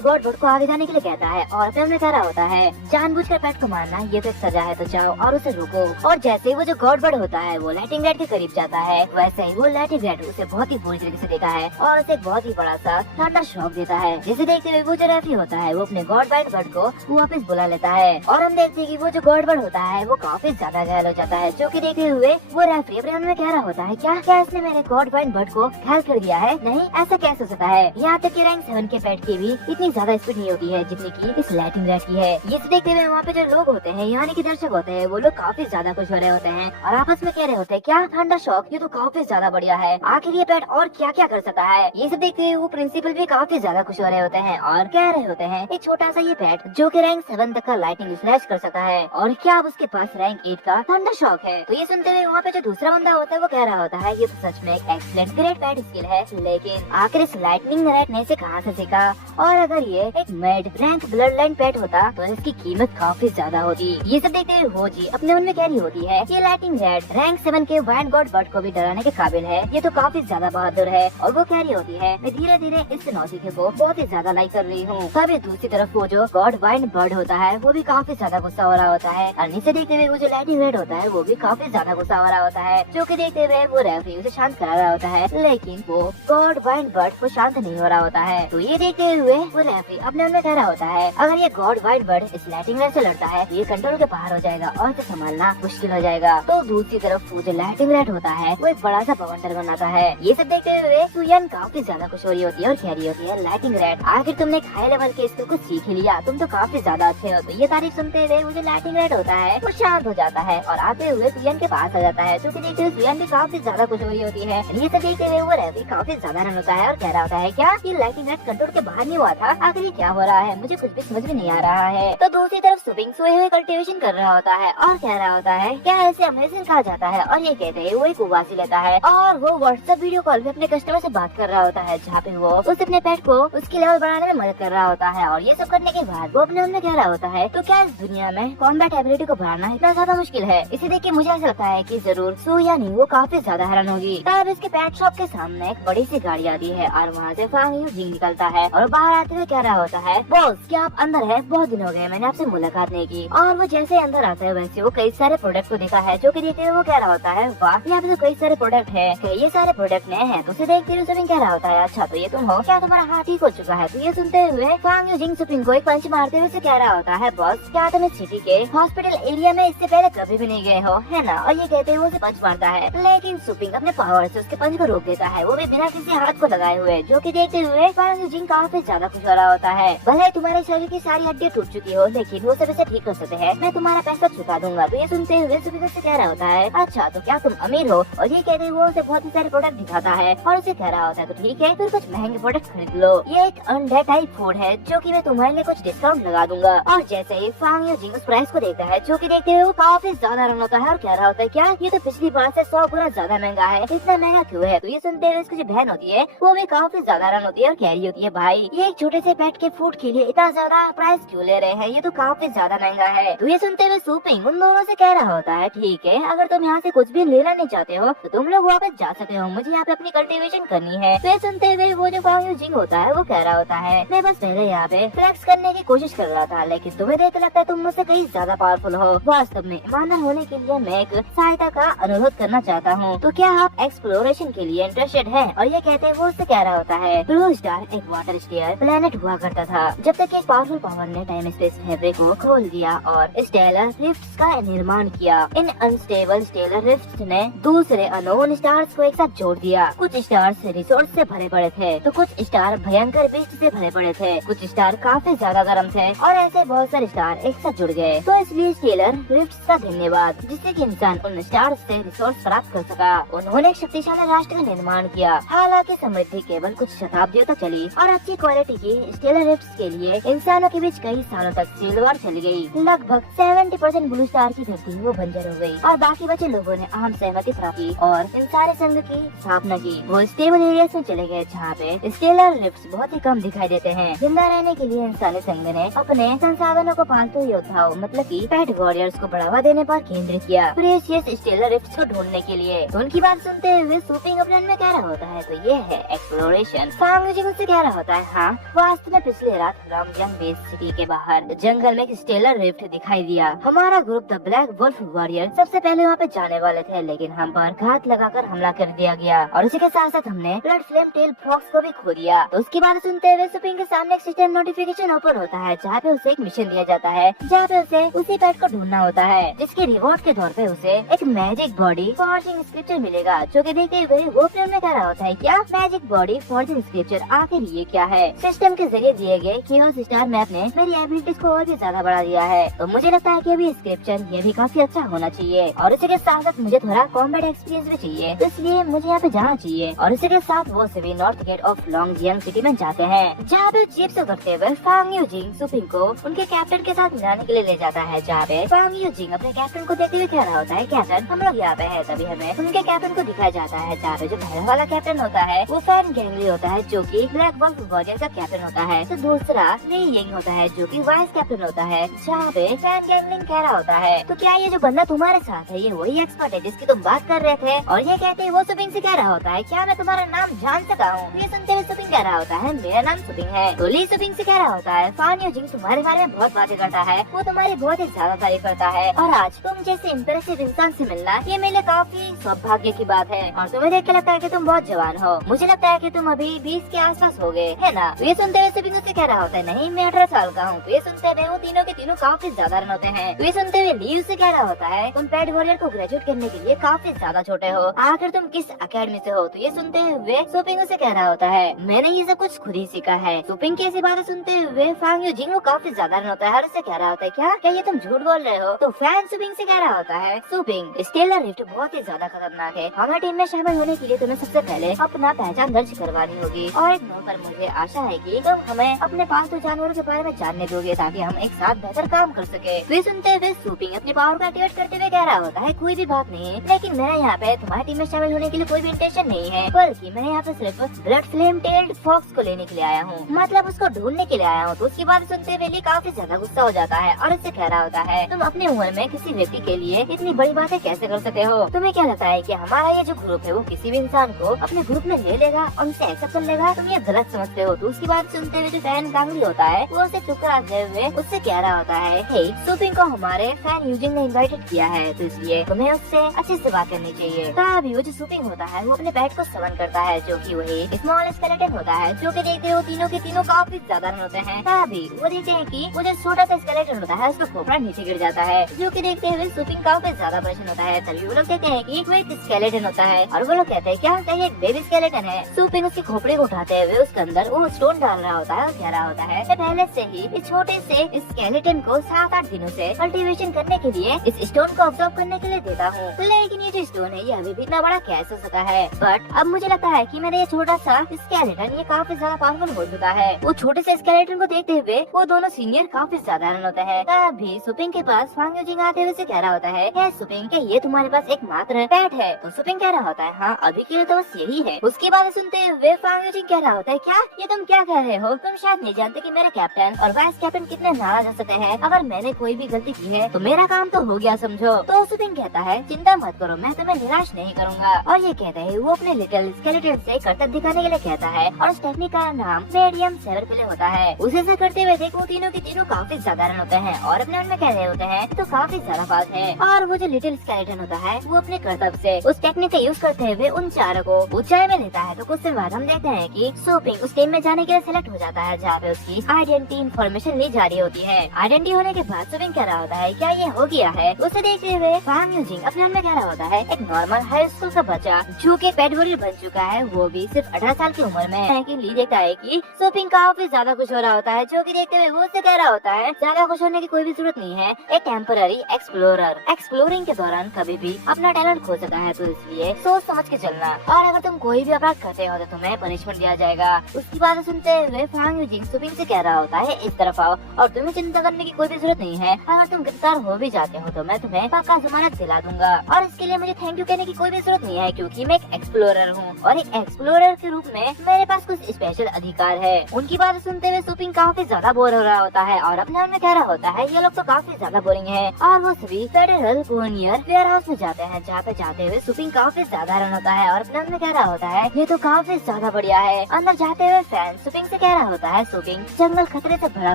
गॉड बर्ड को आगे जाने के लिए कहता है और अपने कह रहा होता है जानबूझकर पेट को मारना ये तो एक सजा है, तो जाओ और उसे रोको। और जैसे ही वो जो गॉड बर्ड होता है वो लाइटिंग रेड के करीब जाता है वैसे ही वो लाइटिंग रेड उसे बहुत ही बुरी तरीके से देता है और उसे बहुत ही बड़ा सा ठंडा शॉक देता है, जिसे देखते हुए वो जो रेफरी होता है वो अपने गॉड बर्ड को वापस बुला लेता है और हम देखते हैं कि वो जो गॉड बर्ड होता है वो काफी ज्यादा घायल हो जाता है, जो कि देखते हुए वो रेफरी अपने मन में कह रहा होता है क्या इसने मेरे गॉड बर्ड को घायल कर दिया है, नहीं ऐसा कैसे हो सकता है। यहाँ तक कि रैंक 7 के पेट की भी इतनी ज्यादा स्पीड नहीं होती है जितनी की इस लाइटिंग रेड की है। ये देखते हुए वहाँ पे जो लोग होते हैं यानी कि दर्शक होते हैं वो लोग काफी ज्यादा खुश हो रहे होते हैं और आपस में कह रहे होते हैं क्या ठंडा शॉक ये तो काफी ज्यादा बढ़िया है, आखिर ये पेट और क्या कर सकता है। ये सब देखते हुए वो प्रिंसिपल भी काफी ज्यादा खुश हो रहे होते हैं और कह रहे होते हैं एक छोटा सा ये पेट जो कि रैंक 7 तक का लाइटिंग स्लैश कर सकता है और क्या अब उसके पास रैंक 8 का ठंडा शॉक है। तो ये सुनते हुए वहाँ पे जो दूसरा बंदा होता है वो कह रहा होता है ये तो सच में एक excellent great great PAT skill है, लेकिन आखिर इस लाइटनिंग रैट ने इसे कहाँ से सीखा? और अगर ये एक मेड रैंक ब्लड लाइन पेट होता तो इसकी कीमत काफी ज्यादा होती। ये सब देखते हुए हो जी अपने मन में कह रही होती है ये लाइटनिंग रैट रैंक 7 के वाइल्ड गॉड बर्ड को भी डराने के काबिल है, ये तो काफी ज्यादा बहादुर है। और वो कह रही होती है मैं धीरे धीरे इस नौसिखे को बहुत ही ज्यादा लाइक कर रही हूँ। तभी दूसरी तरफ वो जो गॉड वाइल्ड बर्ड होता है वो भी काफी ज्यादा गुस्सा हो रहा होता है, और नीचे देखते हुए वो जो लाइटनिंग रैट होता है वो भी काफी ज्यादा गुस्सा हो रहा होता है, जो कि देखते हुए वो रेफरी उसे शांत करा रहा होता है, लेकिन वो गॉड वाइल्ड बर्ड को शांत नहीं हो रहा होता है। तो ये देखते हुए वो रेफरी अपने मन में कह रहा होता है अगर ये गॉड वाइल्ड बर्ड इस लाइटनिंग रैट से लड़ता है तो ये कंट्रोल के बाहर हो जाएगा और इसे संभालना मुश्किल हो जाएगा। तो दूसरी तरफ वो जो लाइटनिंग रैट होता है वो एक बड़ा सा बवंडर बनाता है। ये सब देखते हुए सुयन काफी ज्यादा खुश हो रही होती है और कह रही होती है लाइटनिंग रैट आखिर तुमने एक हाई लेवल के स्किल को सीख ही लिया, तुम तो काफी ज्यादा अच्छे हो। तो ये तारीफ सुनते हुए वो जो लाइटनिंग रैट होता है वो शांत हो जाता है और आते हुए सुयन के पास आ जाता है, जो कि देखते हुए सुयन भी काफी ज्यादा खुश हो रही होती है। ये सब देखते हुए वो रेफरी काफी ज्यादा रन होता है और कह रहा होता है क्या ये लाइटनिंग रैट कंट्रोल के बाहर नहीं हुआ था? आखिर ये क्या हो रहा है, मुझे कुछ भी समझ में नहीं आ रहा है। तो दूसरी तरफ सुपिंग सोए हुए कल्टीवेशन कर रहा होता है और कह रहा होता है क्या ऐसे अमेजिंग कहा जाता है? और ये कहते हैं वो एक उबासी लेता है और वो व्हाट्सएप वीडियो कॉल पे अपने कस्टमर से बात कर रहा होता है, जहाँ पे वो उस अपने पेट को उसकी लेवल बढ़ाने में मदद कर रहा होता है। और ये सब करने के बाद वो अपने मन में कह रहा होता है तो क्या इस दुनिया में कॉम्बैट एबिलिटी को बढ़ाना इतना ज्यादा मुश्किल है? इसे देख के मुझे ऐसा लगता है कि जरूर सू या नहीं वो काफी ज्यादा हैरान होगी। तब इसके पेट शॉप के सामने एक बड़ी सी गाड़ी आती है और वहाँ से फांग यूजिंग निकलता है और बाहर आते हुए कह रहा होता है बॉस क्या आप अंदर है? बहुत दिन हो गए मैंने आपसे मुलाकात नहीं की। और वो जैसे अंदर आता है वैसे वो कई सारे प्रोडक्ट को देखा है, जो कि देखते हुए वो कह रहा होता है वाह यहाँ पे तो कई सारे प्रोडक्ट है, ये सारे प्रोडक्ट नए हैं। तो उसे देखते हुए सुपिंग कह रहा होता है अच्छा तो ये तुम हो क्या, तुम्हारा हाथ ठीक हो चुका है? तो ये सुनते हुए फांग यूजिंग सुपिंग को एक पंच मारते हुए कह रहा होता है बॉस क्या तुम इस सिटी के हॉस्पिटल एरिया में इससे पहले कभी भी नहीं गए हो है ना? और ये कहते हुए उसे पंच मारता है, लेकिन सुपिंग अपने पावर से उसके पंच को रोक देता है, वो भी बिना किसी हाथ को लगाए हुए, जो कि देखते हुए फांग यूजिंग काफी ज्यादा खुश हो रहा होता है। भले तुम्हारे शरीर की सारी हड्डियां टूट चुकी हो लेकिन वो सब इसे ठीक कर सकते हैं, मैं तुम्हारा पैसा चुका दूंगा। तो ये सुनते हुए सुपिंग से कह रहा होता है अच्छा तो क्या तुम अमीर हो? और ये कहते हुए उसे बहुत ही सारे प्रोडक्ट दिखाता है और उसे कह रहा होता है तो ठीक है फिर कुछ महंगे प्रोडक्ट खरीद लो, ये एक अनडेड टाइप फूड है जो कि मैं तुम्हारे लिए कुछ डिस्काउंट लगा दूंगा। और जैसे ही फांग यूजिंग उस प्राइस को देखता है, जो कि देखते हुए वो काफी ज्यादा रन होता है और कह रहा होता है क्या ये तो पिछली बार से 100 गुना ज्यादा महंगा है, इतना महंगा क्यों है? तो ये सुनते हुए इसकी जो बहन होती है वो भी काफी ज्यादा रन होती है और कह रही होती है भाई ये एक छोटे से पेट के फूड के लिए इतना ज्यादा प्राइस क्यों ले रहे हैं, ये तो काफी ज्यादा महंगा है। तो ये सुनते हुए सुपिंग उन दोनों से कह रहा होता है ठीक है अगर तुम यहाँ से कुछ भी लेना नहीं चाहते हो तो तुम लोग वापस जा सकते हो, मुझे यहाँ पे अपनी कल्टीवेशन करनी है। तो ये सुनते हुए वो जो फांग यूजिंग होता है वो कह रहा होता है मैं बस पहले यहाँ पे फ्लेक्स करने की कोशिश कर रहा था, लेकिन तुम्हें देख लगता है तुम मुझसे कहीं ज्यादा पावरफुल हो। वास्तव में ईमानदार होने के लिए मैं एक सहायता का अनुरोध करना चाहता हूँ, तो क्या आप एक्सप्लोरेशन के लिए इंटरेस्टेड हैं? और ये कहते हैं वो उससे कह रहा होता है ब्लू स्टार एक वाटर स्टेयर प्लेनेट हुआ करता था जब तक एक पावरफुल पावर ने टाइम स्पेस फैब्रिक को खोल दिया और स्टेलर रिफ्ट्स का निर्माण किया। इन अनस्टेबल स्टेलर रिफ्ट्स ने दूसरे अनोन स्टार्स को एक साथ जोड़ दिया। कुछ स्टार्स रिसोर्स से भरे पड़े थे तो कुछ स्टार भयंकर बीस्ट से भरे पड़े थे, कुछ स्टार काफी ज्यादा गर्म थे और ऐसे बहुत सारे स्टार एक साथ जुड़ गए। तो इसलिए स्टेलर रिफ्ट्स का धन्यवाद जिससे कि इंसान उन स्टार्स से रिसोर्स प्राप्त कर सका। उन्होंने एक शक्तिशाली राष्ट्र का निर्माण किया। हालांकि समृद्धि केवल कुछ शताब्दियों तक चली और अच्छी क्वालिटी की स्टेलर रिफ्ट्स के लिए इंसानों के बीच कई सालों तक सिलवर चली गई। लगभग 70% ब्लू स्टार की धरती वो बंजर हो गई और बाकी बचे लोगों ने आम सहमति प्राप्त की और इन सारे संघ की स्थापना की। वो स्टेबल एरियाज में चले गए जहाँ पे स्टेलर रिफ्ट्स बहुत ही कम दिखाई देते हैं। जिंदा रहने के लिए इंसानी संघ ने अपने संसाधनों को पालतू योद्धाओं मतलब की पेट वॉरियर्स को बढ़ावा देने पर केंद्रित किया प्रेशियस स्टेलर रिफ्ट्स को ढूंढने के लिए। तो उनकी बात सुनते हुए सुपिंग अपने मन में कह रहा होता है तो ये है एक्सप्लोरेशन। फांग यूजिंग उससे कह रहा होता है हाँ वास्तव में पिछली रात रामजंग बेस सिटी के बाहर जंगल में एक स्टेलर रिफ्ट दिखाई दिया। हमारा group the black wolf warrior सबसे पहले वहाँ पे जाने वाले थे लेकिन हम पर घात लगाकर हमला कर दिया गया और उसी के साथ साथ हमने ब्लड फ्लेम टेल फ्रॉक्स को भी खो दिया। तो उसकी बात सुनते हुए सुपिंग के सामने एक सिस्टम नोटिफिकेशन ओपन होता है जहाँ पे उसे एक मिशन दिया जाता है जहाँ पे उसे उसी पेट को ढूंढना होता है, जिसके रिवॉर्ड के तौर पे उसे एक मैजिक बॉडी फॉर्जिंग स्क्रिप्चर मिलेगा। जो कि देखते हुए वो फिल्म में कह रहा होता है क्या मैजिक बॉडी फॉर्जिंग स्क्रिप्चर आखिर ये क्या है? सिस्टम के जरिए दिए गए कीओस स्टार मैप ने मेरी एबिलिटीज को और भी ज्यादा बढ़ा दिया है, तो मुझे लगता है कि अभी स्क्रिप्चर ये भी काफी अच्छा होना चाहिए और इसी के साथ साथ मुझे थोड़ा कॉम्बैट एक्सपीरियंस भी चाहिए, तो इसलिए मुझे यहाँ पे जाना चाहिए। और इसी के साथ वो सभी नॉर्थ गेट ऑफ लॉन्गजियांग सिटी में जाते हैं जहाँ पे जीप से उतरते हुए फांग यूजिंग सुपिंग को उनके कैप्टन के साथ मिलाने के लिए ले जाता है, जहाँ पे फांग यूजिंग अपने कैप्टन को देखते हुए कह रहा होता है कैप्टन हम लोग यहाँ पे है। तभी हमें उनके कैप्टन को दिखाया जाता है जहाँ पे जो पहला वाला कैप्टन होता है वो फैन गैंगली होता है जो कि ब्लैक वॉल्फ वॉरियर का कैप्टन होता है। तो दूसरा ली यिंग होता है जो कि वाइस कैप्टन होता है जहाँ पे फैन गैंगलिंग कह रहा होता है। तो क्या ये जो बंदा तुम्हारे साथ है ये वही एक्सपर्ट है जिसकी तुम बात कर रहे थे? और ये कहते हैं वो सुपिंग से कह रहा होता है क्या मैं तुम्हारा नाम जान सकता हूँ? ये सुनते हुए सुपिंग कह रहा होता है मेरा नाम सुपिंग है। तो ली सुपिंग से कह रहा होता है फान यूजिंग तुम्हारे बारे में बहुत बातें करता है, वो तुम्हारी बहुत ही ज्यादा तारीफ करता है और आज तुम जैसे इम्प्रेसिव इंसान से मिलना ये मेरे लिए काफी सौभाग्य की बात है। और तुम्हें देख के लगता है कि तुम बहुत जवान हो, मुझे लगता है कि तुम अभी 20 के आसपास हो गए है ना? तो ये सुनते हुए सुपिंग उससे कह रहा होता है नहीं मैं 18 साल का हूँ। तो ये सुनते हुए वो तीनों के तीनों काफी ज्यादा रन होते हैं। तो ये सुनते हुए ली उससे कह रहा होता है तुम पेट वॉरियर को ग्रेजुएट करने के लिए काफी ज्यादा छोटे हो, आखिर तुम किस अकेडमी से हो? तो ये सुनते हुए सुपिंग उसे कह रहा होता है मैंने ये सब कुछ खुद ही सीखा है। सुपिंग की ऐसी बातें सुनते हुए फांग यूजिंग वो काफी ज्यादा रन होता है और उससे कह रहा होता है क्या ये तुम झूठ बोल रहे हो? तो फैन सुपिंग से कह रहा होता है सुपिंग स्टेलर रिफ्ट बहुत ही ज्यादा खतरनाक है, हमारी टीम में शामिल होने के लिए तुम्हें सबसे पहले अपना पहचान दर्ज करवानी होगी और एक नोट पर मुझे आशा है कि तुम हमें अपने पालतू जानवरों के बारे में जानने दोगे ताकि हम एक साथ बेहतर काम कर सके। वे सुनते हुए सुपिंग अपनी पावर को एक्टिवेट करते हुए कह रहा होता है कोई भी बात नहीं, लेकिन मेरा यहाँ पे तुम्हारी टीम में शामिल होने के लिए कोई भी इंटेंशन नहीं है, बल्कि मैं यहाँ पे सिर्फ ब्लड फ्लेम टेल्ड फॉक्स को लेने के लिए आया हूँ, मतलब उसको ढूंढने के लिए आया हूँ। तो उसकी बात सुनते हुए ली काफी ज्यादा गुस्सा हो जाता है और उससे कह रहा होता है तुम अपनी उम्र में किसी व्यक्ति के लिए इतनी बड़ी बातें कैसे कर सकते हो? तुम्हें क्या लगता है कि हमारा ये जो ग्रुप है वो किसी भी इंसान को अपने ग्रुप में ले लेगा और उनसे एक्सेप्ट कर लेगा? तुम ये गलत समझते हो। तो उसकी बात सुनते हुए जो फैन गांगली होता है वो उसे चुप कराते हुए उससे कह रहा होता है हे सुपिंग को हमारे फैन यूजिंग ने इनवाइटेड किया है तो इसलिए तुम्हें उससे अच्छे से बात करनी चाहिए। तभी वो जो सुपिंग होता है वो अपने बैट को समन करता है जो कि वही स्मॉल स्केलेटन होता है जो कि देखते हो तीनों के तीनों काफी ज्यादा रन होते हैं। तभी वो देखते हैं कि वो जो छोटा सा स्केलेटन होता है उसका खोपड़ा नीचे गिर जाता है जो कि देखते हुए सुपिंग काफी ज्यादा परेशान होता है। तभी वो लोग कहते हैं कि वो एक स्केलेटन होता है और वो लोग कहते हैं क्या ये एक बेबी स्केलेटन है? सुपिंग उसके खोपड़े को उठाते हुए उसके अंदर वो स्टोन डाल रहा होता है और कह रहा होता है मैं पहले से ही इस छोटे से स्केलेटन को 7-8 दिनों से कल्टीवेशन करने के लिए इस स्टोन को ऑब्जर्व करने के लिए देता हूँ, लेकिन ये जो स्टोन है ये अभी भी इतना बड़ा कैसे हो सका है? बट अब मुझे लगता है कि मैंने ये छोटा सा स्केलेटन ये काफी ज्यादा पावरफुल हो चुका है। वो छोटे से स्केलेटन को देखते हुए वो दोनों सीनियर काफी ज्यादा रन होते हैं। तभी सुपिंग के पास फांग यूजिंग आते हुए से कह रहा होता है सुपिंग के ये तुम्हारे पास एकमात्र पेट है? तो सुपिंग कह रहा होता है हाँ अभी के लिए तो बस यही है। उसकी बात सुनते हुए फांग यूजिंग कह रहा होता है क्या ये तुम क्या कह रहे हो? तुम शायद नहीं जानते कि मेरे कैप्टन और वाइस कैप्टन कितने नाराज हो सकते हैं अगर मैंने कोई भी गलती की है तो मेरा काम तो हो गया समझो। तो सुपिंग कहता है चिंता मत करो मैं तुम्हें निराश नहीं करूंगा। और ये कहते हैं वो अपने लिटिल स्केलेटन से करतब दिखाने के लिए कहता है और उस टेक्निक का नाम मीडियम सेवर प्ले होता है। उसे से करते हुए देखो तीनों के तीनों काफी ज्यादा रन होते हैं और अपने मन में कह रहे होते हैं तो काफी ज्यादा फास्ट है। और वो जो लिटिल स्केलेटन होता है वो अपने करतब से उस टेक्निक का यूज करते हुए उन चारों को ऊंचाई में लेता है। तो कुछ समय बाद हम देखते हैं कि सुपिंग उस टीम में जाने के लिए सेलेक्ट हो जाता है जहाँ पे उसकी आइडेंटिटी इन्फॉर्मेशन ली जा रही होती है। आइडेंटिटी होने के बाद सुपिंग कह रहा होता है क्या ये हो गया है? उसे देखते हुए फांग यूजिंग अपने मन में कह रहा होता है एक नॉर्मल हाई स्कूल का बच्चा जो कि पेट वॉरियर बन चुका है वो भी सिर्फ 18 साल की उम्र में कि ली देखता है कि सुपिंग काफी ज्यादा खुश हो रहा होता है जो कि देखते हुए वो उससे कह रहा होता है ज्यादा खुश होने की कोई भी जरूरत नहीं है, एक टेम्पररी एक्सप्लोरर एक्सप्लोरिंग के दौरान कभी भी अपना टैलेंट खो सकता है तो इसलिए सोच समझ के चलना और अगर तुम कोई भी अपराध करते हो तो तुम्हें पनिशमेंट दिया जाएगा। उसकी बात सुनते हुए फांग यूजिंग सुपिंग से कह रहा होता है इस तरफ आओ और तुम्हें चिंता करने की कोई भी जरूरत नहीं है, अगर तुम गिरफ्तार हो भी जाते हो तो मैं तुम्हें पक्का जमानत दिला दूंगा और इसके लिए मुझे थैंक यू कहने की कोई भी जरूरत नहीं है क्योंकि मैं एक एक्सप्लोरर हूँ और एक एक्सप्लोरर के रूप में मेरे पास कुछ स्पेशल अधिकार है। उनकी बात सुनते हुए सुपिंग काफी ज्यादा बोर हो रहा होता है और अपने मन में कह रहा होता है ये लोग तो काफी ज्यादा बोरिंग है और वो सभी फेडरल कॉलोनियल वेयर हाउस में जाते हैं जहाँ पे जाते हुए सुपिंग काफी ज्यादा रन होता है और अपने मन में कह रहा होता है ये तो काफी ज्यादा बढ़िया है। अंदर जाते हुए फैन सुपिंग से कह रहा होता है सुपिंग जंगल खतरे से भरा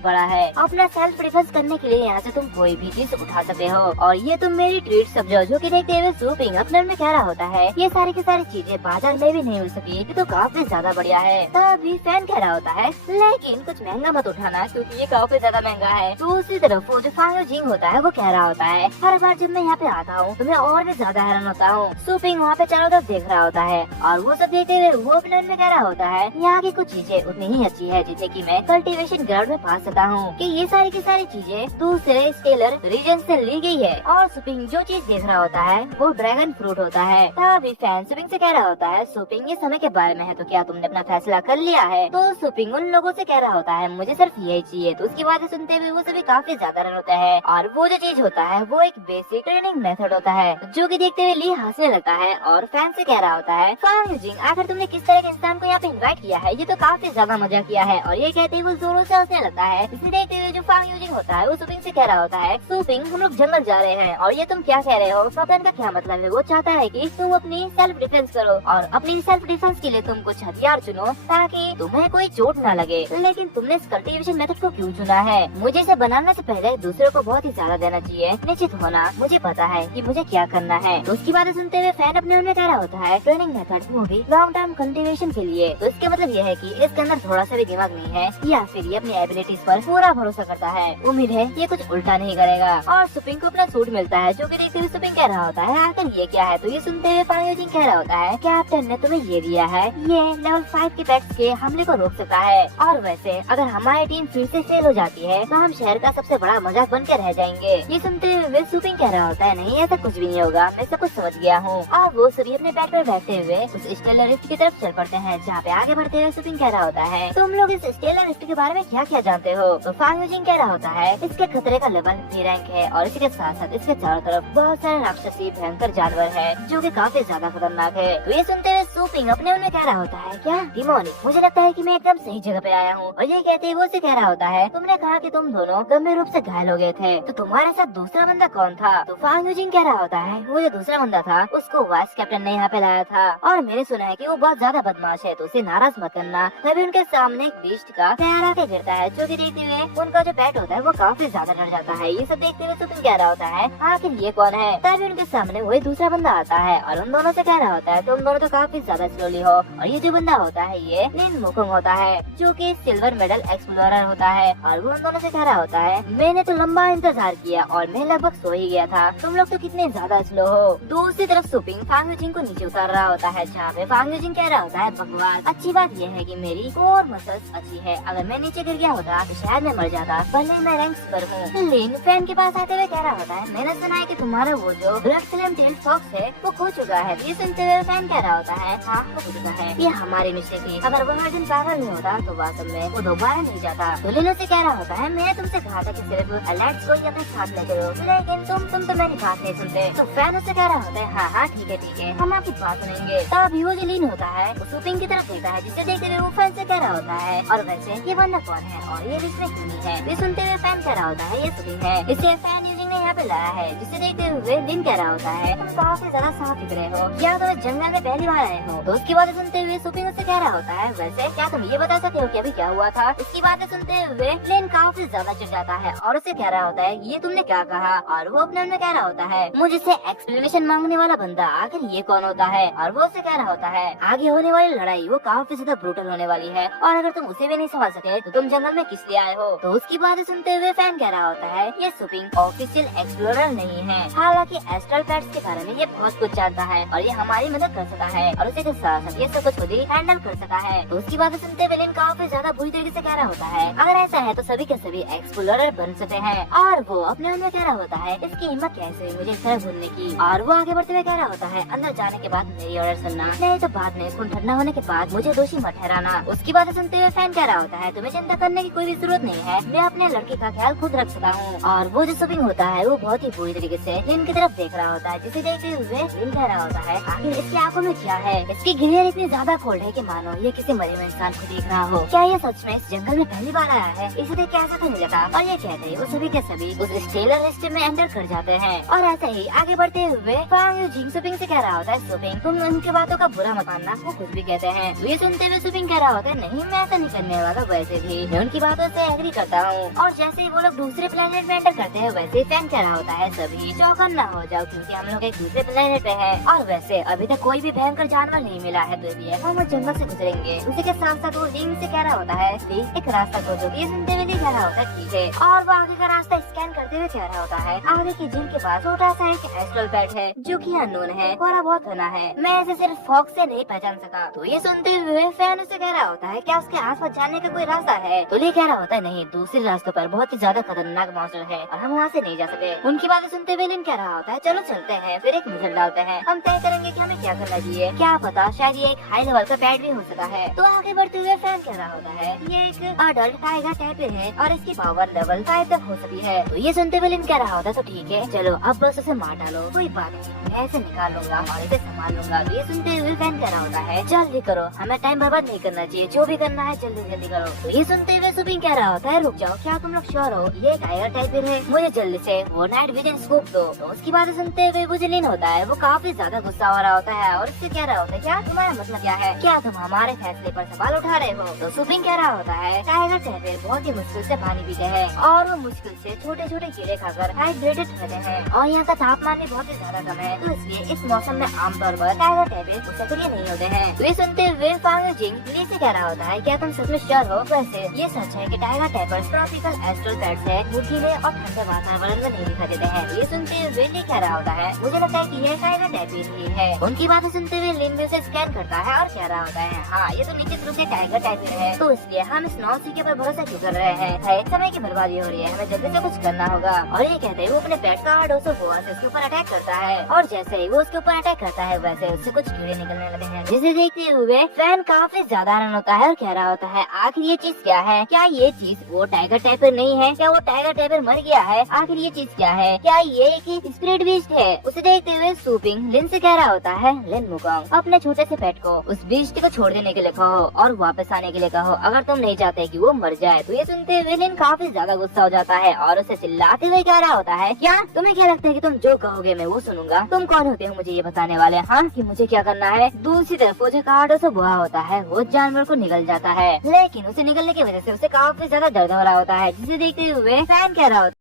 पड़ा है, अपना सेल्फ डिफेंस करने के लिए यहाँ से तुम कोई भी चीज उठा सकते हो और ये तुम मेरी ट्रीट समझो। जो कि देखते हुए सुपिंग अपने मन में कह रहा होता है ये सारी की सारी चीजें बाजार में भी नहीं मिल सकी, ये तो काफी ज्यादा बढ़िया है। तभी फैन कह रहा होता है लेकिन कुछ महंगा मत उठाना क्योंकि ये काफी ज्यादा महंगा है। दूसरी तरफ वो जो फांग यूजिंग होता है वो कह रहा होता है हर बार जब मैं यहाँ पे आता हूँ तो मैं और भी ज्यादा हैरान होता हूँ। सुपिंग वहाँ पे चारों तरफ देख रहा होता है और वो सब देखते हुए वो अपने मन में कह रहा होता है यहाँ की कुछ चीजें उतनी ही अच्छी है जिसे कि मैं कल्टीवेशन ग्राउंड में पा सकता हूँ कि ये सारी की सारी चीजें दूसरे स्केलर रीजन से ली गई है। और सुपिंग जो चीज देख रहा होता है वो ड्रैगन फ्रूट होता है। तभी फैन सुपिंग से कह रहा होता है सुपिंग ये समय के बारे में है तो क्या तुमने अपना फैसला कर लिया है? तो सुपिंग उन लोगों से कह रहा होता है मुझे सिर्फ यही चाहिए। तो उसकी बातें सुनते हुए वो सभी काफी ज्यादा रन होता है और वो जो चीज होता है वो एक बेसिक ट्रेनिंग मेथड होता है जो कि देखते हुए ली हंसने लगता है और फैन से कह रहा होता है, फांग यूजिंग आखिर तुमने किस तरह के इंसान को यहाँ पे इनवाइट किया है, ये तो काफी ज्यादा मजा किया है। और ये कहते ही वो जोरों से हंसने लगता है। इसे देखते हुए जो फांग यूजिंग होता है वो सुपिंग से कह रहा होता है, सुपिंग हम लोग जंगल जा रहे हैं और ये तुम क्या कह रहे हो, फकन का क्या मतलब है। वो चाहता है कि तुम अपनी सेल्फ डिफेंस करो और अपनी सेल्फ डिफेंस के लिए तुम कुछ हथियार चुनो ताकि तुम्हें कोई चोट न लगे। लेकिन तुमने इस कल्टीवेशन मेथड को क्यों चुना है? मुझे इसे बनाने से पहले दूसरों को बहुत ही ज्यादा देना चाहिए, निश्चित होना मुझे पता है कि मुझे क्या करना है। तो उसकी बातें सुनते हुए फैन अपने मन में कह रहा होता है, ट्रेनिंग मेथड वो भी लॉन्ग टर्म कल्टीवेशन के लिए। तो इसका मतलब यह है कि इसके अंदर थोड़ा सा भी दिमाग नहीं है या फिर ये अपनी एबिलिटीज पर पूरा भरोसा करता है। उम्मीद है ये कुछ उल्टा नहीं करेगा। और सुपिंग को अपना सूट मिलता है जो कि देखते हुए सुपिंग कह रहा होता है, आखिर ये क्या है? तो ये सुनते हुए फांग यूजिंग कह रहा होता है, कैप्टन ने तुम्हें ये दिया है, ये लेवल 5 के पेट्स के हमले को रोक सकता है। और वैसे अगर हमारी टीम फिर से फेल हो जाती है तो हम शहर का सबसे बड़ा मजाक बन के रह जाएंगे। ये सुनते हुए सुपिंग कह रहा होता है, नहीं ऐसा कुछ भी नहीं होगा, मैं सब कुछ समझ गया हूँ। और वो सभी अपने बेड पर बैठते हुए उस स्टेलर रिफ्ट की तरफ चल पड़ते हैं, जहाँ पे आगे बढ़ते हुए सुपिंग कह रहा होता है, तुम लोग इस स्टेलर रिफ्ट के बारे में क्या क्या जानते हो? तो फांग यूजिंग कह रहा होता है, इसके खतरे का लेवल B रैंक है और इसके साथ साथ इसके चारों तरफ बहुत सारे राक्षसी भयंकर जानवर है जो कि काफी ज्यादा खतरनाक है। तो ये सुनते हुए सुपिंग अपने मन में कह रहा होता है, क्या डिमोनिक, मुझे लगता है कि मैं एकदम सही जगह पे आया हूँ। और ये कहते ही वो उसे कह रहा होता है, तुमने कहा कि तुम दोनों गंभीर रूप से घायल हो गए थे, तो तुम्हारे साथ दूसरा बंदा कौन था? तो फांग यूजिंग कह रहा होता है, वो जो दूसरा बंदा था उसको वाइस कैप्टन ने यहाँ पे लाया था और मैंने सुना है कि वो बहुत ज्यादा बदमाश है, तो उसे नाराज मत करना। तभी उनके सामने एक बीस्ट का पैर आके गिरता है जो कि देखते हुए उनका जो पेट होता है वो काफी ज्यादा डर जाता है। ये सब देखते हुए सुपिंग कह रहा होता है, आखिर ये कौन है? तभी उनके सामने वही दूसरा बंदा आता है और उन दोनों से कह रहा होता है, तुम दोनों तो काफी ज्यादा स्लोली हो। और ये जो बंदा होता है ये लिन मुकुंग होता है जो कि सिल्वर मेडल एक्सप्लोरर होता है। और वो उन दोनों से कह रहा होता है, मैंने तो लंबा इंतजार किया और मैं लगभग सो ही गया था, तुम लोग तो कितने ज्यादा स्लो हो। दूसरी तरफ सुपिंग फांग यूजिंग को नीचे उतार रहा होता है, जहाँ पे फांग यूजिंग कह रहा होता है, बकवास, अच्छी बात यह है कि मेरी कोर मसल्स अच्छी है, अगर मैं नीचे गिर गया होता तो शायद मैं मर जाता, भले मैं रैंक्स पर हूँ। लिन फैन के पास आते हुए कह रहा होता है, मैंने सुना है कि तुम्हारा वो जो ब्लड स्लैम टेल फॉक्स है वो खो चुका है। ये सुनते हुए फैन कह रहा होता है, हाँ खो चुका है, ये हमारी मिस्टेक थी, अगर वो हर दिन पागल नहीं होता तो वास्तव में वो दोबारा नहीं जाता। तो लिन से कह रहा होता है, मैंने तुमसे कहा था कि सिर्फ अलर्ट्स को ही अपने साथ ले चलो, लेकिन तुम तो मेरी बात नहीं सुनते। तो फैन उससे कह रहा होता है, हाँ ठीक है हम आपकी बात सुनेंगे। तभी वो जो लिन होता है वो सुपिंग की तरफ देखता है, जिसे देखते हुए वो फैन से कह रहा होता है, और वैसे ये बंदा कौन है और ये इसमें क्यों नहीं है? ये सुनते हुए फैन कह रहा होता है, ये सुपिंग है, इसे फैन यूजिंग ने यहाँ पे लाया है। जिसे देखते हुए लिन कह रहा होता है, तुम काफी ज्यादा साफ दिख रहे हो, क्या तुम इस जंगल में पहली बार आए हो? तो उसकी बातें सुनते हुए सुपिंग उससे कह रहा होता है, वैसे क्या तुम ये बता सकते हो कि अभी क्या हुआ था? इसकी बातें सुनते हुए लिन काफी ज्यादा चिढ़ जाता है और उसे कह रहा होता है, ये तुमने क्या कहा? और वो अपने मन में कह रहा होता है, मुझसे एक्सप्लेनेशन मांगने वाला बंदा आखिर ये कौन होता है? और वो उसे कह रहा होता है, आगे होने वाली लड़ाई वो काफी ज्यादा ब्रूटल होने वाली है और अगर तुम उसे भी नहीं समझ सके तो तुम जंगल में किस लिए आए हो? तो उसकी बातें सुनते हुए फैन कह रहा होता है, ये सुपिंग ऑफिशियल एक्सप्लोरर नहीं है, हालांकि एस्ट्रल पैट्स के बारे में ये बहुत कुछ जानता है और ये हमारी मदद कर सकता है और उसी के साथ साथ ये सब कुछ खुद ही हैंडल कर सकता है। तो उसकी बातें सुनते हुए लिन काफी ज्यादा बुरी तरीके से कह रहा होता है, अगर ऐसा है तो सभी के सभी एक्सप्लोरर बन सकते हैं। और वो अपने मन में कह रहा होता है, इसकी हिम्मत कैसे हुई मुझे इस तरह भूलने की? और वो आगे बढ़ते हुए कह रहा होता है, अंदर जाने के बाद मेरी ऑर्डर सुनना, नहीं तो बाद में खून ठंडा होने के बाद मुझे दोषी मत ठहराना। उसकी बातें सुनते हुए फैन कह रहा होता है, तुम्हें चिंता करने की कोई भी जरूरत नहीं है, मैं अपने लड़के का ख्याल खुद रख सकता हूँ। और वो जो सुपिंग होता है वो बहुत ही बुरी तरीके से लिन की तरफ देख रहा होता है, जिसे देखते हुए लिन कह रहा होता है, आखिर इसकी आंखों में क्या है? इसकी गिरियर इतनी ज्यादा कोल्ड है कि मानो ये किसी मरे हुए इंसान को देख रहा हो। क्या ये सच में इस जंगल में पहली बार आया है? इसे देख के ऐसा तो नहीं लगा। और ये कहते ही वो सभी के सभी उस स्टेलर लिस्ट में एंटर कर जाते हैं। और ऐसे ही आगे बढ़ते हुए फांग यूजिंग सुपिंग से कह रहा होता है, सुपिंग तुम उनकी बातों का बुरा मत मानना, वो कुछ भी कहते हैं। ये सुनते हुए सुपिंग कह रहा होता है, नहीं मैं ऐसा नहीं करने वाला, वैसे भी मैं उनकी बातों से एग्री करता हूँ। और जैसे ही वो लोग दूसरे प्लेनेट में एंटर करते हैं वैसे ही फैन कह रहा होता है, सभी चौकन न हो जाओ क्योंकि हम लोग एक दूसरे प्लेनेट पे हैं और वैसे अभी तक कोई भी भयंकर जानवर नहीं मिला है, तो इसलिए हम जंगल से गुजरेंगे। उसी के साथ साथ वो लिन से कह रहा होता है, प्लीज एक रास्ता खोजो। ये सुनते हुए कह रहा होता है, ठीक है। और वो आगे का रास्ता स्कैन करते हुए कह रहा होता है, आगे की जिम के पास छोटा सा एक एस्ट्रल पैट है जो कि अननोन है, थोड़ा बहुत घना है, मैं इसे सिर्फ फॉक्स से नहीं पहचान सका। तो ये सुनते हुए फैन उसे कह रहा होता है, क्या उसके आसपास जाने का कोई रास्ता है? तो ये कह रहा होता है, नहीं, दूसरे रास्तों पर बहुत ही ज्यादा खतरनाक मॉन्स्टर है और हम वहाँ से नहीं जा सके। उनकी बातें सुनते हुए लिन कह रहा होता है चलो चलते हैं, फिर एक नजर डालते हैं, हम तय करेंगे कि हमें क्या करना चाहिए, क्या पता शायद ये एक हाई लेवल का पैट भी हो सकता है। तो आगे बढ़ते हुए फैन कह रहा होता है ये एक अडल्ट टाइगर टाइपिर है और इसकी पावर लेवल 5 तक हो सकती है। तो ये सुनते हुए लिन कह रहा होता है तो ठीक है चलो अब बस उसे मार डालो, कोई बात नहीं मैं इसे निकाल लूंगा और इसे संभाल लूंगा। तो ये सुनते हुए फैन कह रहा होता है जल्दी करो, हमें टाइम बर्बाद नहीं करना चाहिए, जो भी करना है जल्दी जल्दी करो। तो ये सुनते हुए सुपिंग कह रहा होता है रुक जाओ, क्या तुम लोग श्योर हो ये टाइगर टाइपिर है, मुझे जल्दी से वो नाइट विजन स्कूप दो। तो उसकी बातें सुनते हुए वो जो लिन होता है वो काफी ज्यादा गुस्सा हो रहा होता है और उससे कह रहा होता है क्या तुम्हारा मतलब क्या है, क्या तुम हमारे फैसले पर सवाल उठा रहे हो। तो सुपिंग कह रहा होता है टाइगर टाइपिर बहुत ही मुश्किल से पानी पीते हैं और वो मुश्किल से छोटे छोटे कीड़े खाकर हाइड्रेटेड रहते हैं और यहाँ का तापमान भी बहुत ही ज्यादा कम है, तो इसलिए इस मौसम में आमतौर पर टाइगर टाइपिर सक्रिय नहीं होते हैं। तो ये सुनते हुए फांग जिंग ली से कह रहा होता है क्या तुम सच में श्योर हो, वैसे ये सच है कि tiger typers tropical astral pets है, भूखीले और ठंडे वातावरण में नहीं दिखाई देते हैं। ये सुनते हुए ली कह रहा होता है मुझे लगता है कि ये टाइगर टाइपिर ही है। उनकी बातें सुनते हुए लिन भी उसे स्कैन करता है और कह रहा होता है हाँ ये तो निश्चित रूप से टाइगर टाइपिर है, तो इसलिए हम इस नॉन सीके पर भरोसा क्यों कर रहे हैं, समय की बर्बादी हो रही है, हमें जल्दी से कुछ करना होगा। और ये कहते हैं वो अपने पेट का डोसो गोवा से उसके ऊपर अटैक करता है और जैसे ही वो उसके ऊपर अटैक करता है वैसे उससे कुछ कीड़े निकलने लगते हैं, जिसे देखते हुए फैन काफी ज्यादा हैरान होता है और कह रहा होता है आखिर ये चीज क्या है, क्या ये चीज वो टाइगर टाइपिर नहीं है, क्या वो टाइगर टाइपिर मर गया है, आखिर ये चीज क्या है, क्या ये एक स्पिरिट बीस्ट है। उसे देखते हुए सुपिंग लिन से कह रहा होता है लिन मुकोंग अपने छोटे से पेट को उस बीस्ट को छोड़ देने के लिए कहो और वापस आने के लिए कहो अगर तुम नहीं चाहते कि वो मर जाए। तो ये सुनते हुए लिन काफी ज्यादा गुस्सा हो जाता है और उसे चिल्लाते हुए कह रहा होता है क्या तुम्हें क्या लगता है कि तुम जो कहोगे मैं वो सुनूंगा, तुम कौन होते हो मुझे ये बताने वाले, हाँ कि मुझे क्या करना है। दूसरी तरफ वो जो कार्डो से बुआ होता है वो जानवर को निगल जाता है, लेकिन उसे निगलने की वजह से उसे काफी ज्यादा दर्द हो रहा होता है, जिसे देखते हुए फैन कह रहा होता है